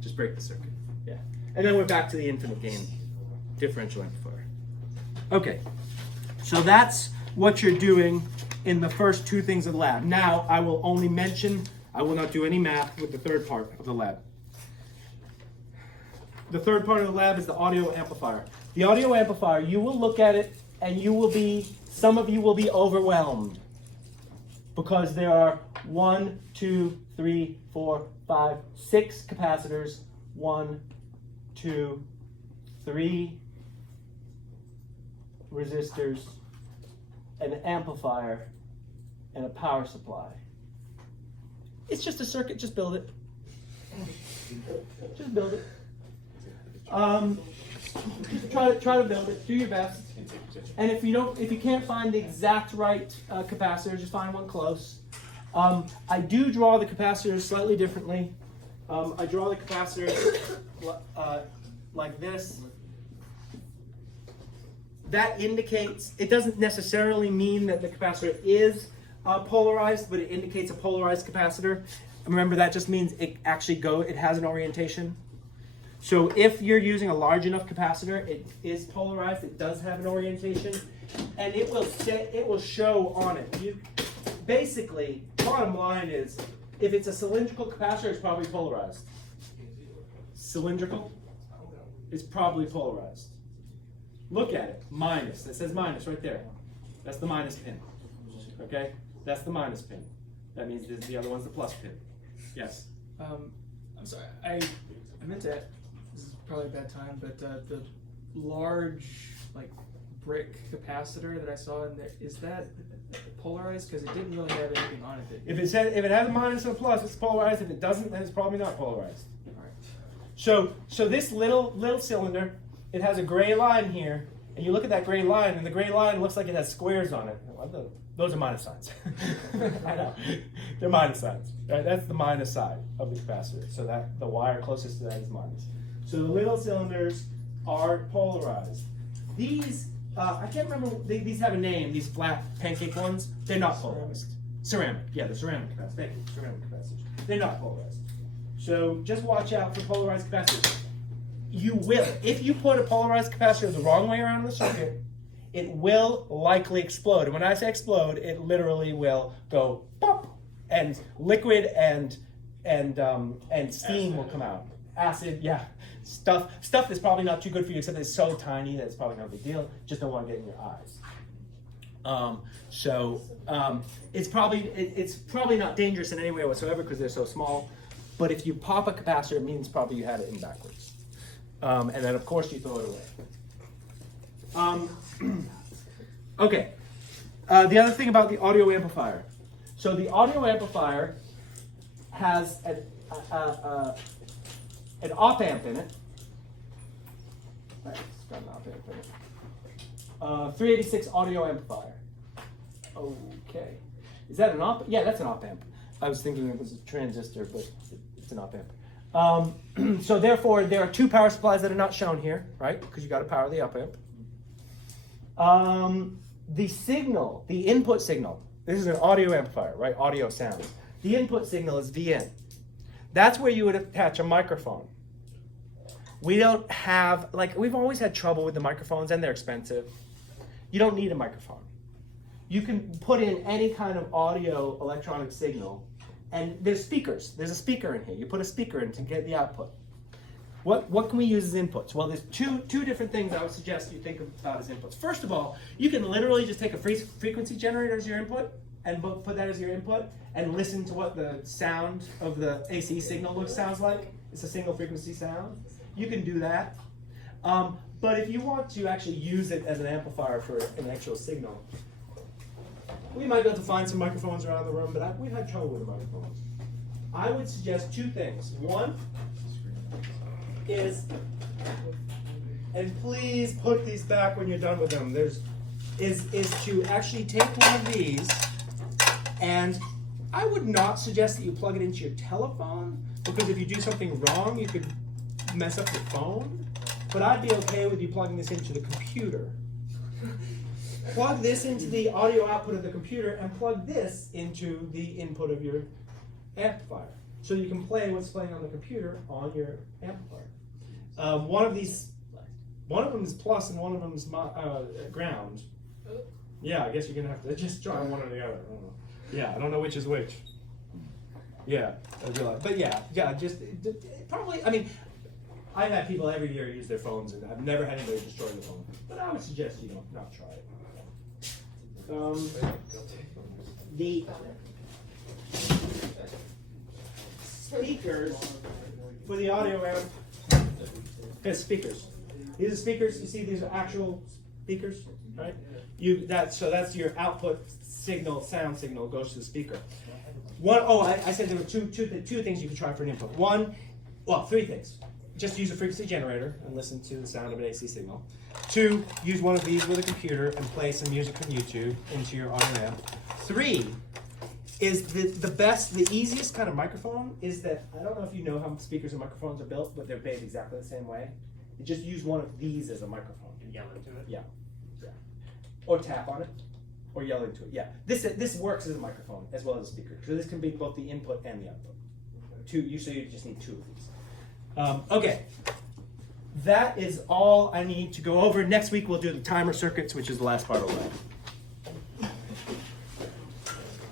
Just break the circuit. Yeah. And then we're back to the infinite gain differential amplifier. Okay. So that's what you're doing in the first 2 things of the lab. Now, I will only mention, I will not do any math with the third part of the lab. The third part of the lab is the audio amplifier. The audio amplifier, you will look at it and some of you will be overwhelmed because there are 1, 2, 3, 4, 5, 6 capacitors, 1, 2, 3 resistors, an amplifier, and a power supply. It's just a circuit, just build it. Just build it. Just try to build it. Do your best. And if you can't find the exact right capacitor, just find one close. I do draw the capacitors slightly differently. I draw the capacitors like this. That indicates, it doesn't necessarily mean that the capacitor is polarized, but it indicates a polarized capacitor. Remember, that just means it has an orientation. So if you're using a large enough capacitor, it is polarized, it does have an orientation, and it will show on it. Basically, bottom line is, if it's a cylindrical capacitor, it's probably polarized. Cylindrical, it's probably polarized. Look at it, minus. It says minus right there. That's the minus pin. Okay? That's the minus pin. That means the other one's the plus pin. Yes? I'm sorry, I meant to, this is probably a bad time, but the large, like, brick capacitor that I saw in there, is that polarized? Because it didn't really have anything on it. If it has a minus or a plus, it's polarized. If it doesn't, then it's probably not polarized. All right. So this little cylinder, it has a gray line here, and you look at that gray line, and the gray line looks like it has squares on it. Those are minus signs. I know. They're minus signs. Right? That's the minus side of the capacitor. So that the wire closest to that is minus. So the little cylinders are polarized. These, I can't remember, these have a name, these flat pancake ones. They're not polarized. Ceramic. Yeah, they're ceramic capacitors. Thank you. Ceramic capacitors. They're not polarized. So just watch out for polarized capacitors. You will, if you put a polarized capacitor the wrong way around the circuit, it will likely explode. And when I say explode, it literally will go pop, and liquid and steam will come out. Acid, yeah. Stuff that's probably not too good for you, except it's so tiny that it's probably not a big deal. Just don't want to get in your eyes. It's probably not dangerous in any way whatsoever because they're so small. But if you pop a capacitor, it means probably you had it in backwards. And then of course you throw it away. Okay. The other thing about the audio amplifier. So the audio amplifier has an OpAmp in it. It's got an OpAmp in it. 386 audio amplifier. Okay. Is that an op? Yeah, that's an OpAmp. I was thinking it was a transistor, but it's an OpAmp. So therefore, there are two power supplies that are not shown here, right? Because you got to power the OpAmp. The signal, the input signal. This is an audio amplifier, right? Audio sound. The input signal is VN. That's where you would attach a microphone. We don't have, we've always had trouble with the microphones, and they're expensive. You don't need a microphone. You can put in any kind of audio electronic signal, and there's speakers. There's a speaker in here. You put a speaker in to get the output. What can we use as inputs? Well, there's two different things I would suggest you think about as inputs. First of all, you can literally just take a frequency generator as your input and put that as your input and listen to what the sound of the AC signal sounds like. It's a single frequency sound. You can do that. But if you want to actually use it as an amplifier for an actual signal, we might be able to find some microphones around the room, but we've had trouble with the microphones. I would suggest two things. One is, and please put these back when you're done with them, is to actually take one of these, and I would not suggest that you plug it into your telephone, because if you do something wrong, you could mess up your phone, but I'd be okay with you plugging this into the computer. Plug this into the audio output of the computer and plug this into the input of your amplifier. So you can play what's playing on the computer on your amplifier. One of them is plus and one of them is ground. Yeah, I guess you're gonna have to just try one or the other. I don't know. Yeah, I don't know which is which. Yeah, I realize. But yeah, just probably. I mean, I've had people every year use their phones, and I've never had anybody destroy the phone. But I would suggest you don't not try it. The speakers for the audio amp. There's speakers. These are speakers. You see, these are actual speakers, right? So that's your output signal, sound signal goes to the speaker. I said there were two things you could try for an input. Three things. Just use a frequency generator and listen to the sound of an AC signal. 2, use one of these with a computer and play some music from YouTube into your audio amp. 3 is the easiest kind of microphone is that, I don't know if you know how speakers and microphones are built, but they're made exactly the same way. You just use one of these as a microphone. And yell into it. Yeah. Or tap on it, or yell into it. Yeah. This works as a microphone as well as a speaker. So this can be both the input and the output. So you just need 2 of these. Okay. That is all I need to go over. Next week we'll do the timer circuits, which is the last part of the lab.